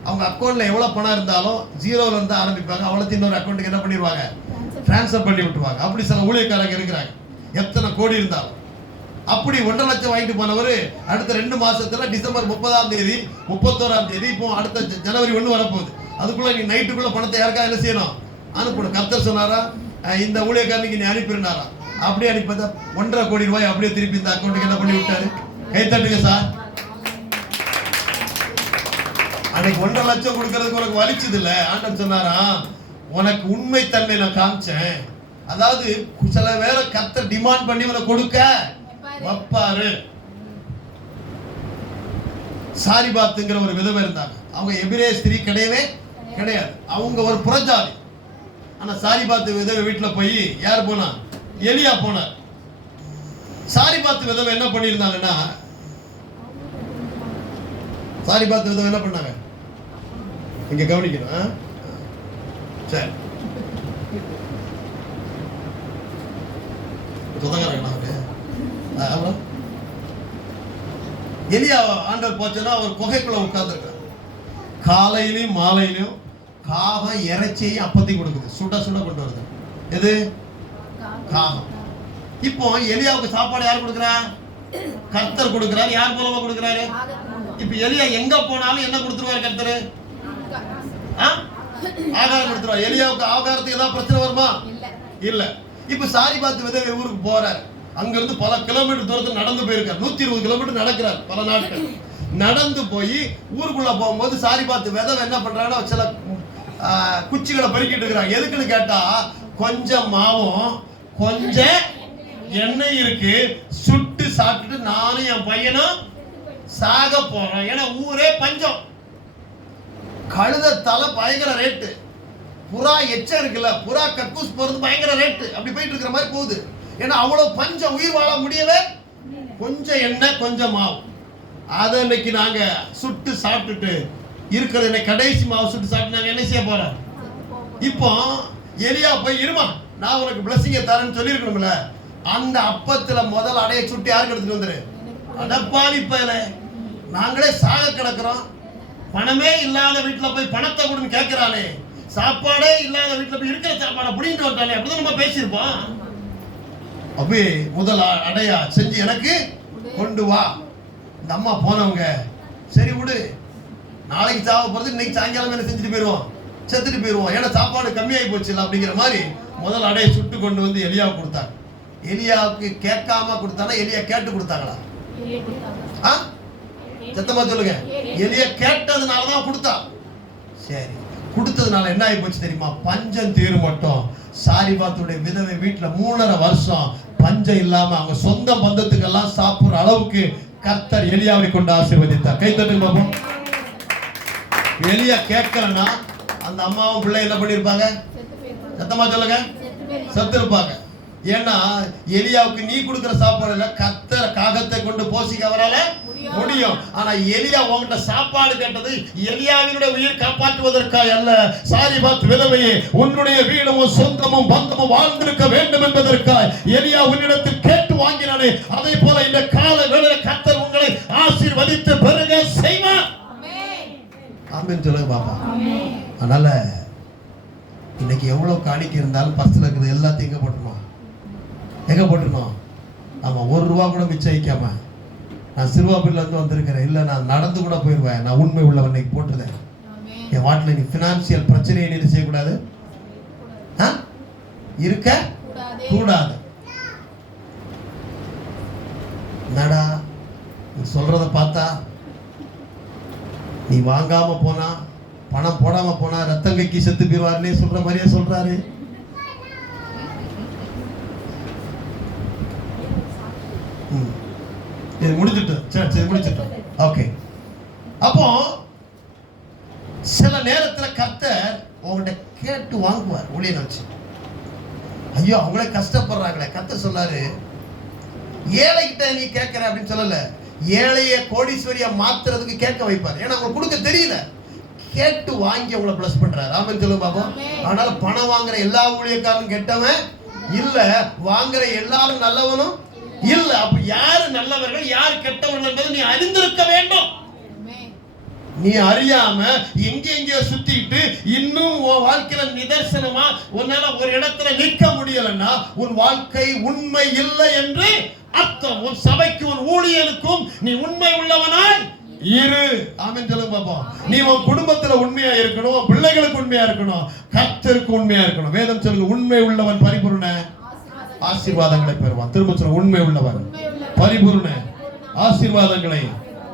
அவங்க அக்கௌண்ட்ல எவ்வளவு பணம் இருந்தாலும் 0ல இருந்து ஆரம்பிப்பாங்க. அவ்வளவு இன்னொரு அக்கௌண்ட்டுக்கு என்ன பண்ணிடுவாங்க? டிரான்ஸ்ஃபர் பண்ணி விட்டுருவாங்க. அப்படி சில ஊழியக்காரங்க இருக்கிறாங்க, எத்தனை கோடி இருந்தாலும். அப்படி 1.5 லட்சம் வாங்கிட்டு போனவர் அடுத்த 2 மாசத்துல டிசம்பர் 30ஆம் தேதி 31ஆம் தேதி, இப்போ அடுத்த ஜனவரி 1 வரப்போகுது. அதுக்குள்ள நீ நைட்டுக்குள்ள பணத்தை யாருக்கா என்ன செய்யணும்? அனுப்பணும். கர்த்தர் சொன்னாரா, இந்த ஊழியக்காரனுக்கு நீ அனுப்பினாரா? அப்படியே அனுப்பி 1.5 கோடி ரூபாய் அப்படியே திருப்பி இந்த அக்கௌண்ட்டுக்கு என்ன பண்ணி விட்டாரு? கை தட்டுங்க சார். அன்னைக்கு 1.5 லட்சம் கொடுக்கறதுக்கு உனக்கு வலிச்சது இல்ல. ஆண்டவன் சொன்னாரா, உனக்கு உண்மை தன்மை நான் காமிச்சேன். அதாவது சில வேலை கர்த்தர் டிமாண்ட் பண்ணி உனக்கு கொடுக்க வைப்பாரு. சாரிபாத்துங்கிற ஒரு விதவை இருந்தாங்க. அவங்க எபிரேய ஸ்திரீ கிடையவே கிடையாது, அவங்க ஒரு புறஜாதி. ஆனா சாரிபாத்து விதவை வீட்டுல போய் யார் போனா? எலியா போனார். சாரிபாத்து விதவை என்ன பண்ணிருந்தாங்கன்னா, சாரிபாத்து விதவை என்ன பண்ணாங்க? இங்க கவனிக்கணும். சரி, எலியா ஆண்டவர் போச்சுன்னா அவர் குகைக்குள்ள உட்கார்ந்துருக்கார். காலையிலையும் மாலையிலையும் காகம் இறைச்சியையும் அப்பத்தையும் கொடுக்குது, சுட சுட கொண்டு வருது. எது? காகம். இப்போ எலியாவுக்கு சாப்பாடு யார் கொடுக்குறா? கர்த்தர் கொடுக்கிறார். யார் மூலமா கொடுக்கிறாரு? இப்ப எலியா எங்க போனாலும் என்ன கொடுத்துருவாரு கர்த்தர்? ஆகாரம் கொடுத்துருவார். எலியாவுக்கு ஆகாரத்துக்கு ஏதாவது பிரச்சனை வருமா? இல்ல. இப்ப சாரிபாத்து விதவை ஊருக்கு போறாரு. அங்க இருந்து பல கிலோமீட்டர் தூரத்தில் நடந்து போயிருக்காரு. 120 கிலோமீட்டர் நடக்கிறார். பல நாட்கள் நடந்து போய் ஊருக்குள்ள போகும்போது சாரிபாத்து விதவை என்ன பண்றாங்கன்னா, சில குச்சிகளை பறிக்கிட்டு இருக்கிறாங்க. எதுக்குன்னு கேட்டா, கொஞ்சம் மாவும் கொஞ்சம் எண்ணெய் இருக்கு, சுட்டு சாப்பிட்டுட்டு நானும் என் பையனும் சாக போறோம். ஏன்னா ஊரே பஞ்சம். கழுத தலை பயங்கர ரேட்டு, புறா எச்சம் இருக்குல்ல, புறா கக்கூஸ் போறது பயங்கர ரேட்டு. அப்படி போயிட்டு இருக்கிற மாதிரி போகுது. ஏன்னா அவ்வளவு பஞ்சம், உயிர் வாழ முடியவே. கொஞ்சம் எண்ணெய் கொஞ்சம் மாவு, அதை இன்னைக்கு நாங்க சுட்டு சாப்பிட்டுட்டு இருக்கிறது என்ன கடைசி மாவு சுட்டு சாப்பிட்டு என்ன செய்ய போறோம்? இப்போ எலியா போய் இருமா நான் உனக்கு பிளஸிங்க தரேன்னு சொல்லியிருக்கணும்ல. அந்த அப்பத்துல முதல் அடைய சுட்டு யாருக்கு எடுத்துட்டு வந்துரு? அடப்பாவி பயல, நாங்களே சாக கிடக்குறோம், பணமே இல்லாத வீட்டுல போய் பணத்தை கொடுன்னு கேட்கிறானே, சாப்பாடே இல்லாத வீட்டுல போய் இருக்கிற சாப்பாடை புடிங்கிட்டு வந்தானே, அப்படிதான் நம்ம பேசியிருப்போம். அப்படி முதல் அடையா செஞ்சு எனக்கு கொண்டு வா. இந்த அம்மா போனவங்க சரி விடு, நாளைக்கு சாவ போறது, இன்னைக்கு சாயங்காலம் என்ன செஞ்சுட்டு போயிடுவோம், செத்துட்டு போயிடுவோம், ஏன்னா சாப்பாடு கம்மியாகி போச்சு இல்லை அப்படிங்கிற மாதிரி முதல் அடையை சுட்டு கொண்டு வந்து எலியாவுக்கு கொடுத்தாங்க. எலியாவுக்கு கேட்காம கொடுத்தானா எலியா கேட்டு கொடுத்தாங்களா? சத்தமா சொல்லுங்க. எலியா கேட்டதுனாலதான் கொடுத்தா. சரி, கொடுத்ததுனால என்ன ஆகி போச்சு தெரியுமா? பஞ்சம் தீரும் மட்டும் சாரிபாத்துடைய விதவை வீட்டுல 3.5 வருஷம் பஞ்சம் இல்லாம அவங்க சொந்த பந்தத்துக்கெல்லாம் சாப்பிடுற அளவுக்கு கர்த்தர் எலியாவை கொண்டு ஆசீர்வதித்தார். கை தட்டுங்க பாப்போம். எலியா கேட்கலன்னா அந்த அம்மாவும் பிள்ளை என்ன பண்ணிருப்பாங்க? சத்தமா சொல்லுங்க, செத்து இருப்பாங்க. ஏன்னா எலியாவுக்கு நீ கொடுக்கிற சாப்பாடு இல்ல, கர்த்தர காகத்தை கொண்டு போசிக்க அவரால முடியும். ஆனா எலியா உன்கிட்ட சாப்பாடு கேட்டது எலியாவினுடைய உயிர் காப்பாற்றுவதற்காக அல்ல, சாரிபாத் விதவையே உன்னுடைய வீடும் சொந்தமும் பந்தமும் வாழ்ந்திருக்க வேண்டும் என்பதற்காக எலியா உன்னிடத்தில் கேட்டு வாங்கினானே. அதே போல இந்த கால வேளையில கர்த்தர் உங்களை ஆசீர்வதித்து பெருக செய்வார். ஆமென் சொல்லுங்க பாப்பா. அதனால இன்னைக்கு எவ்வளவு காணிக்கை இருந்தாலும் பர்ஸ்ல இருக்குது எல்லாத்தையும் எங்க போட்டுருமா? எங்க போட்டுருந்தோம்? ஆமா, 1 ரூபா கூட மிச்சம் வைக்காம நான் சிறுவாபுரில இருந்து வந்திருக்கிறேன், இல்ல நான் நடந்து கூட போயிடுவேன், நான் உண்மை உள்ளவன் இன்னைக்கு போட்டுதேன். என் வாட்டில் நீ பினான்சியல் பிரச்சனையை நீ செய்யக்கூடாது, இருக்க கூடாது. நடா சொல்றத பார்த்தா நீ வாங்காம போனா, பணம் போடாம போனா ரத்தம் கைக்கு செத்து போயிடுவாருன்னே சொல்ற மாதிரியே சொல்றாரு. இது முடிச்சிட்டோம். சரி முடிச்சிட்டோம். ஓகே. அப்போ சில நேரத்துல கர்த்தர் உங்கள்கிட்ட கேட்டு வாங்குவார் ஊழியனை வச்சு. ஐயோ அவங்களே கஷ்டப்படுறாங்களே, கர்த்தர் சொன்னாரு ஏழைகிட்ட நீ கேட்கிற அப்படின்னு சொல்லல, ஏழைய கோடீஸ்வரியா மாத்துறதுக்கு கேட்க வைப்பார். ஏன்னா அவங்க கொடுக்க தெரியல, கேட்டு வாங்கி அவங்கள பிளஸ் பண்றாரு. ஆமென் சொல்லுங்க பாப்போம். அதனால பணம் வாங்குற எல்லா ஊழியக்காரனும் கெட்டவன் இல்ல, வாங்குற எல்லாரும் நல்லவனும் இல்ல. அப்ப யாரு நல்லவர்கள் யார் கெட்டவர்கள் என்பதை நீ அறிந்திருக்க வேண்டும். நீ அறியாம எங்கெங்கயோ சுத்திட்டு இன்னும் உன் வாழ்க்கையில நிதர்சனமா உன்னால ஒரு இடத்துல நிற்க முடியலன்னா உன் வாழ்க்கை உண்மை இல்லை என்று அர்த்தம். உன் சபைக்கு உன் ஊழியனுக்கும் நீ உண்மை உள்ளவனாய் இரு. ஆமென் சொல்லுங்க பாப்போம். நீ உன் குடும்பத்துல உண்மையா இருக்கணும், உன் பிள்ளைகளுக்கு உண்மையா இருக்கணும், கர்த்தருக்கு உண்மையா இருக்கணும். வேதம் சொல்லுங்க, உண்மை உள்ளவன் பரிபூரண ஆசீர்வாதங்களை பெறுவான். திரும்ப சொல்லுங்க, உண்மை உள்ளவன் பரிபூரண ஆசீர்வாதங்களை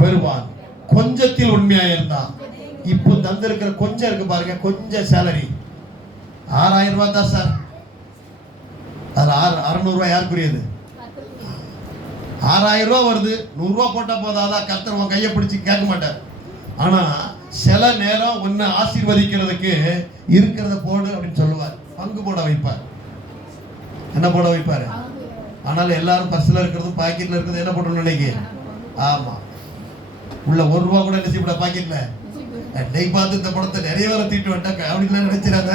பெறுவான். கொஞ்சத்தில் உண்மையா இருந்தா, இப்போ தந்திருக்கிற கொஞ்சம் இருக்கு பாருங்க, கொஞ்சம் சேலரி 6000 ரூபாய் தான் சார், அதுல 600 ரூபாய் யாருக்குரியது? 6000 ரூபாய் வருது, 100 ரூபாய் போட்டா போதாதான்? கர்த்தர் உன் கையை பிடிச்சு கேட்க மாட்டார். ஆனா சில நேரம் உன்னை ஆசீர்வதிக்கிறதுக்கு இருக்கிறத போடு அப்படின்னு சொல்லுவார், பங்கு போட வைப்பார். என்ன போட வைப்பாரு? ஆனாலும் எல்லாரும் பர்ஸ்ல இருக்கிறதும் பாக்கெட்ல இருக்கிறது என்ன போடணும் நினைக்க? ஆமா, உள்ள 1 ரூபா கூட என்ன செய்யப்பட பாக்கெட்ல. இன்னைக்கு பார்த்து இந்த படத்தை நிறைய பேரை தீட்டு வந்துட்டாங்க அப்படின்னு நினைச்சிடாங்க.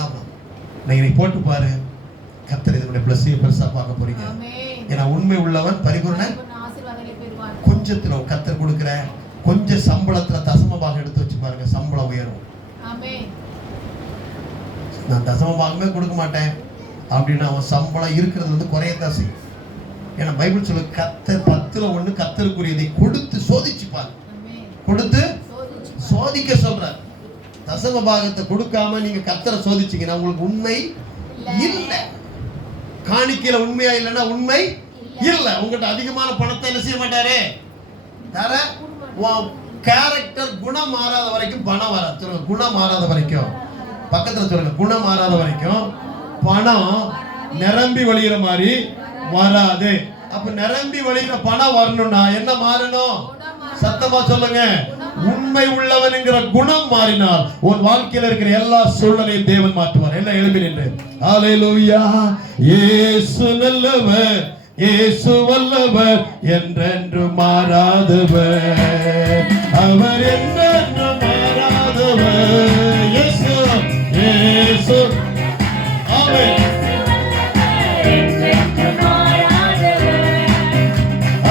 ஆமா, நீ போட்டு பாரு, கர்த்தர் இதனுடைய பிளஸையும் பெருசா பார்க்க போறீங்க. ஏன்னா உண்மை உள்ளவன் பரிபூரண கொஞ்சத்துல கர்த்தர் கொடுக்கிற கொஞ்சம் சம்பளத்துல தசமபாகம் எடுத்து வச்சு பாருங்க, சம்பளம் உயரும். நான் தசமபாகமே கொடுக்க மாட்டேன் அப்படின்னு அவன் சம்பளம் இருக்கிறது வந்து குறையத்தான் செய்யும். ஏன்னா பைபிள் சொல்ல கர்த்தர் 10ல் 1 கர்த்தருக்குரியதை கொடுத்து சோதிச்சுப்பார், கொடுத்து சோதிக்க சொல்றார். தசம பாகத்தை கொடுக்காம நீங்க கர்த்தரை சோதிச்சீங்கன்னா உங்களுக்கு உண்மை இல்லை. காணிக்கையில உண்மையா இல்லைன்னா உண்மை இல்லை. உங்ககிட்ட அதிகமான பணத்தை என்ன செய்ய மாட்டாரு தர. கேரக்டர் குணம் மாறாத வரைக்கும் பணம் வராது. சொல்லுங்க, குணம் மாறாத வரைக்கும். பக்கத்துல சொல்லுங்க, குணம் மாறாத வரைக்கும் பணம் நிரம்பி வழிகிற மாதிரி வராது. அப்ப நிரம்பி வழிகிற பணம் வரணும்னா என்ன மாறணும்? சத்தமா சொல்லுங்க, உண்மை உள்ளவன்ங்கிற குணம் மாறினால் உன் வாழ்க்கையில இருக்கிற எல்லா சூழ்நிலையும் தேவன் மாற்றுவார். எல்லாம் எழுப்பி நின்று ஹல்லேலூயா. இயேசு நல்லவர், இயேசு வல்லவர், என்றென்று மாறாதவர், அவர் என்றென்று இயேசு இயேசு ஆமென்.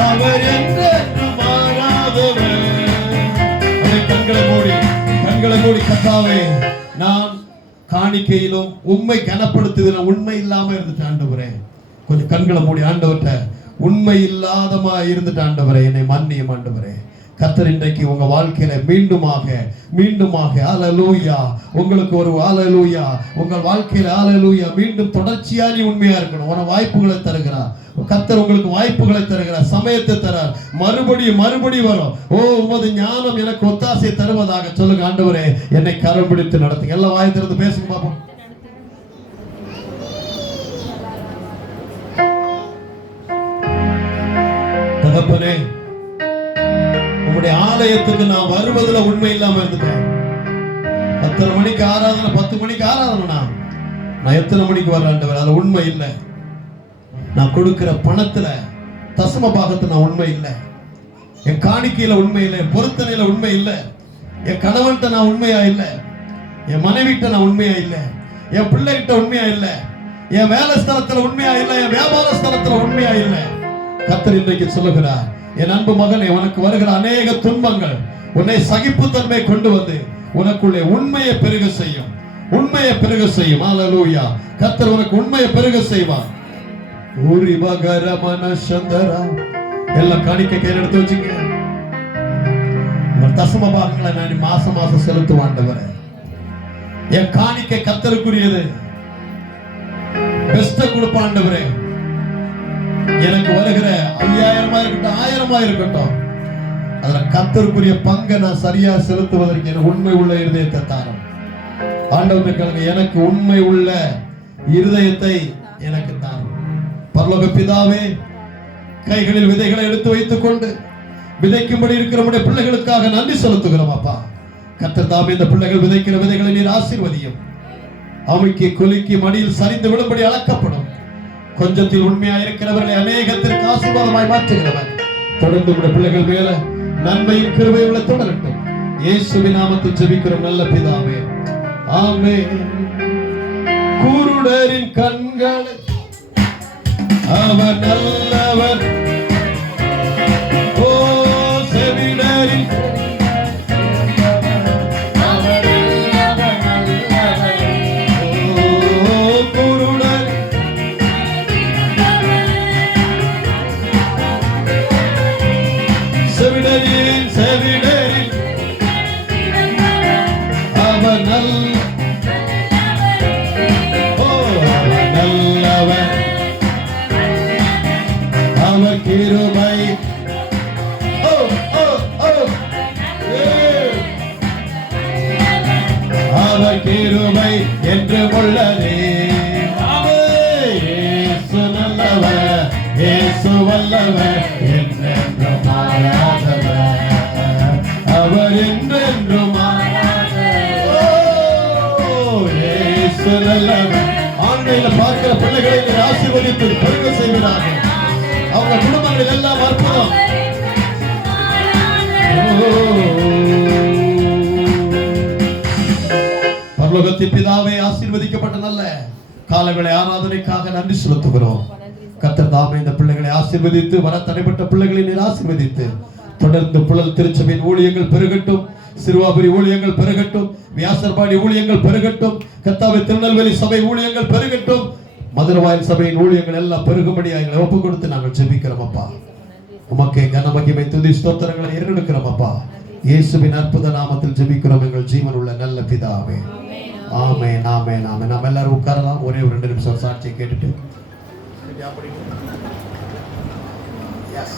அவர் என்றென்றும் மாறாதவர். கண்களை மூடி கர்த்தாவே, நான் காணிக்கையிலும் உண்மை கனப்படுத்துவதிலும் உண்மை இல்லாம இருந்துட்டு ஆண்டவரே, கொஞ்சம் கண்களை மூடி ஆண்டவர்கிட்ட உண்மை இல்லாதமா இருந்துட்டு ஆண்டவரே என்னை மன்னியும் ஆண்டவரே. கர்த்தர் இன்றைக்கு உங்க வாழ்க்கையில மீண்டுமாக ஹல்லேலூயா, உங்களுக்கு ஒரு ஹல்லேலூயா, உங்கள் வாழ்க்கையில ஹல்லேலூயா, மீண்டும் தொடர்ச்சியா நீ உண்மையா இருக்கணும். உன வாய்ப்புகளை தருகிறார் கர்த்தர், உங்களுக்கு வாய்ப்புகளை தருகிறார், சமயத்தை தரார், மறுபடியும் வரும். ஓ, உமது ஞானம் எனக்கு ஒத்தாசை தருவதாக சொல்லுங்க. ஆண்டவரே என்னை கரம் பிடித்து நடத்துங்க. எல்லாம் வாய் திறந்து பேசுங்க பாப்போம். தகப்பனே, உங்களுடைய ஆலயத்துக்கு நான் வருவதுல உண்மை இல்லாம இருந்துட்டேன். 10 மணிக்கு ஆராதனை, 10 மணிக்கு ஆராதனை, நான் எத்தனை மணிக்கு வர்றேன் ஆண்டவரே, அதுல உண்மை இல்லை. நான் கொடுக்கிற பணத்துல தசம பாகத்துல நான் உண்மை இல்லை, என் காணிக்கையில உண்மை இல்லை, என் பொருத்தனையில உண்மை இல்லை, என் கணவன்கிட்ட நான் உண்மையா இல்லை, என் மனைவிட்ட நான் உண்மையா இல்லை, என் பிள்ளைகிட்ட உண்மையா இல்லை, என் வேலை ஸ்தலத்துல உண்மையா இல்லை, என் வியாபார ஸ்தலத்துல உண்மையா இல்லை. கர்த்தர் இன்றைக்கு சொல்லுகிறார், என் அன்பு மகனே, உனக்கு வருகிற அநேக துன்பங்கள் உன்னை சகிப்புத்தன்மை கொண்டு வந்து உனக்குள்ளே உண்மையை பெருக செய்யும். ஹல்லேலூயா. கர்த்தர் உனக்கு உண்மையை பெருக செய்வார். ஊரி பகர மனசந்தரா. எல்லாம் காணிக்கை கையில் எடுத்து வச்சுங்க. உங்கள் தசம பாகங்களை நான் மாசம் செலுத்துவாண்டவரே. என் காணிக்கை கர்த்தருக்குரியது. பெஸ்ட கொடுப்பாண்டவரே. எனக்கு வருகிற 5000 இருக்கட்டும், 1000 இருக்கட்டும், அதுல கர்த்தருக்குரிய பங்கை நான் சரியா செலுத்துவதற்கு எனக்கு உண்மை உள்ள இருதயத்தை தாரும் ஆண்டவரே. எனக்கு உண்மை உள்ள இருதயத்தை எனக்கு தாரும். பரலோக பிதாவே, கைகளில் விதைகளை எடுத்து வைத்துக் கொண்டு விதைக்கும்படி இருக்கிற நம்முடைய பிள்ளைகளுக்காக நன்றி செலுத்துகிறோம் அப்பா. கர்த்தர் தாமே இந்த பிள்ளைகள் விதைக்கிற விதைகளை நீர் ஆசீர்வதியும். அவைக்கு குலுக்கி மடியில் சரிந்து விடும்படி அளக்கப்படும். கொஞ்சத்தில் உண்மையா இருக்கிறவர்களை அநேகத்திற்கு ஆசீர்வாதமாய் மாற்றுகிறவர். தொடர்ந்து உடைய பிள்ளைகள் மேல நன்மையும் கிருபையும் தொடரட்டும். இயேசுவின் நாமத்தில் ஜெபிக்கிறோம் நல்ல பிதாவே, ஆமென். குருடரின் கண்களை அவர் நல்லவர். ஓ, செவிடரின் கிருபை, அவர் கிருபை என்று உள்ளதே. இயேசு நல்லவர், இயேசு வல்லவர், என்றென்றும் மாறாதவர், அவர் என்றென்றும் மாறாதவர். இயேசு நல்லவர். ஆன்லைன்ல பார்க்கிற பிள்ளைகளை ஆசீர்வதித்து பெருக செய்கிறார்கள். அவங்க குடும்பங்கள் எல்லாம் அற்புதம். பரலோகத்தின் பிதாவே, ஆசீர்வதிக்கப்பட்ட நல்ல காலவேளை ஆராதனைக்காக நன்றி செலுத்துகிறோம். கர்த்தர் தாமே இந்த பிள்ளைகளை ஆசீர்வதித்து, வர தடைப்பட்ட பிள்ளைகளை நீர் ஆசீர்வதித்து, தொடர்ந்து புழல் திருச்சபையின் ஊழியங்கள் பெருகட்டும், சிறுவாபுரி ஊழியங்கள் பெருகட்டும், வியாசர்பாடி ஊழியங்கள் பெருகட்டும், கர்த்தாவே திருநெல்வேலி சபை ஊழியங்கள் பெருகட்டும், மதுரவாயல் சபையின் ஊழியங்கள் எல்லாம் பெருகும்படியாக எங்களை ஒப்புக் கொடுத்து நாங்கள் ஜெபிக்கிறோம் அப்பா. உமக்கே கன மகிமை துதி ஸ்தோத்திரங்களை ஏறெடுக்கிறோம் அப்பா. இயேசுவின் அற்புத நாமத்தில் ஜெபிக்கிறோம் எங்கள் ஜீவன் உள்ள நல்ல பிதாவே, ஆமென், ஆமென், ஆமென். நாம் எல்லாரும் உட்காரலாம். ஒரே ஒரு 2 நிமிஷம் சாட்சியை கேட்டுட்டு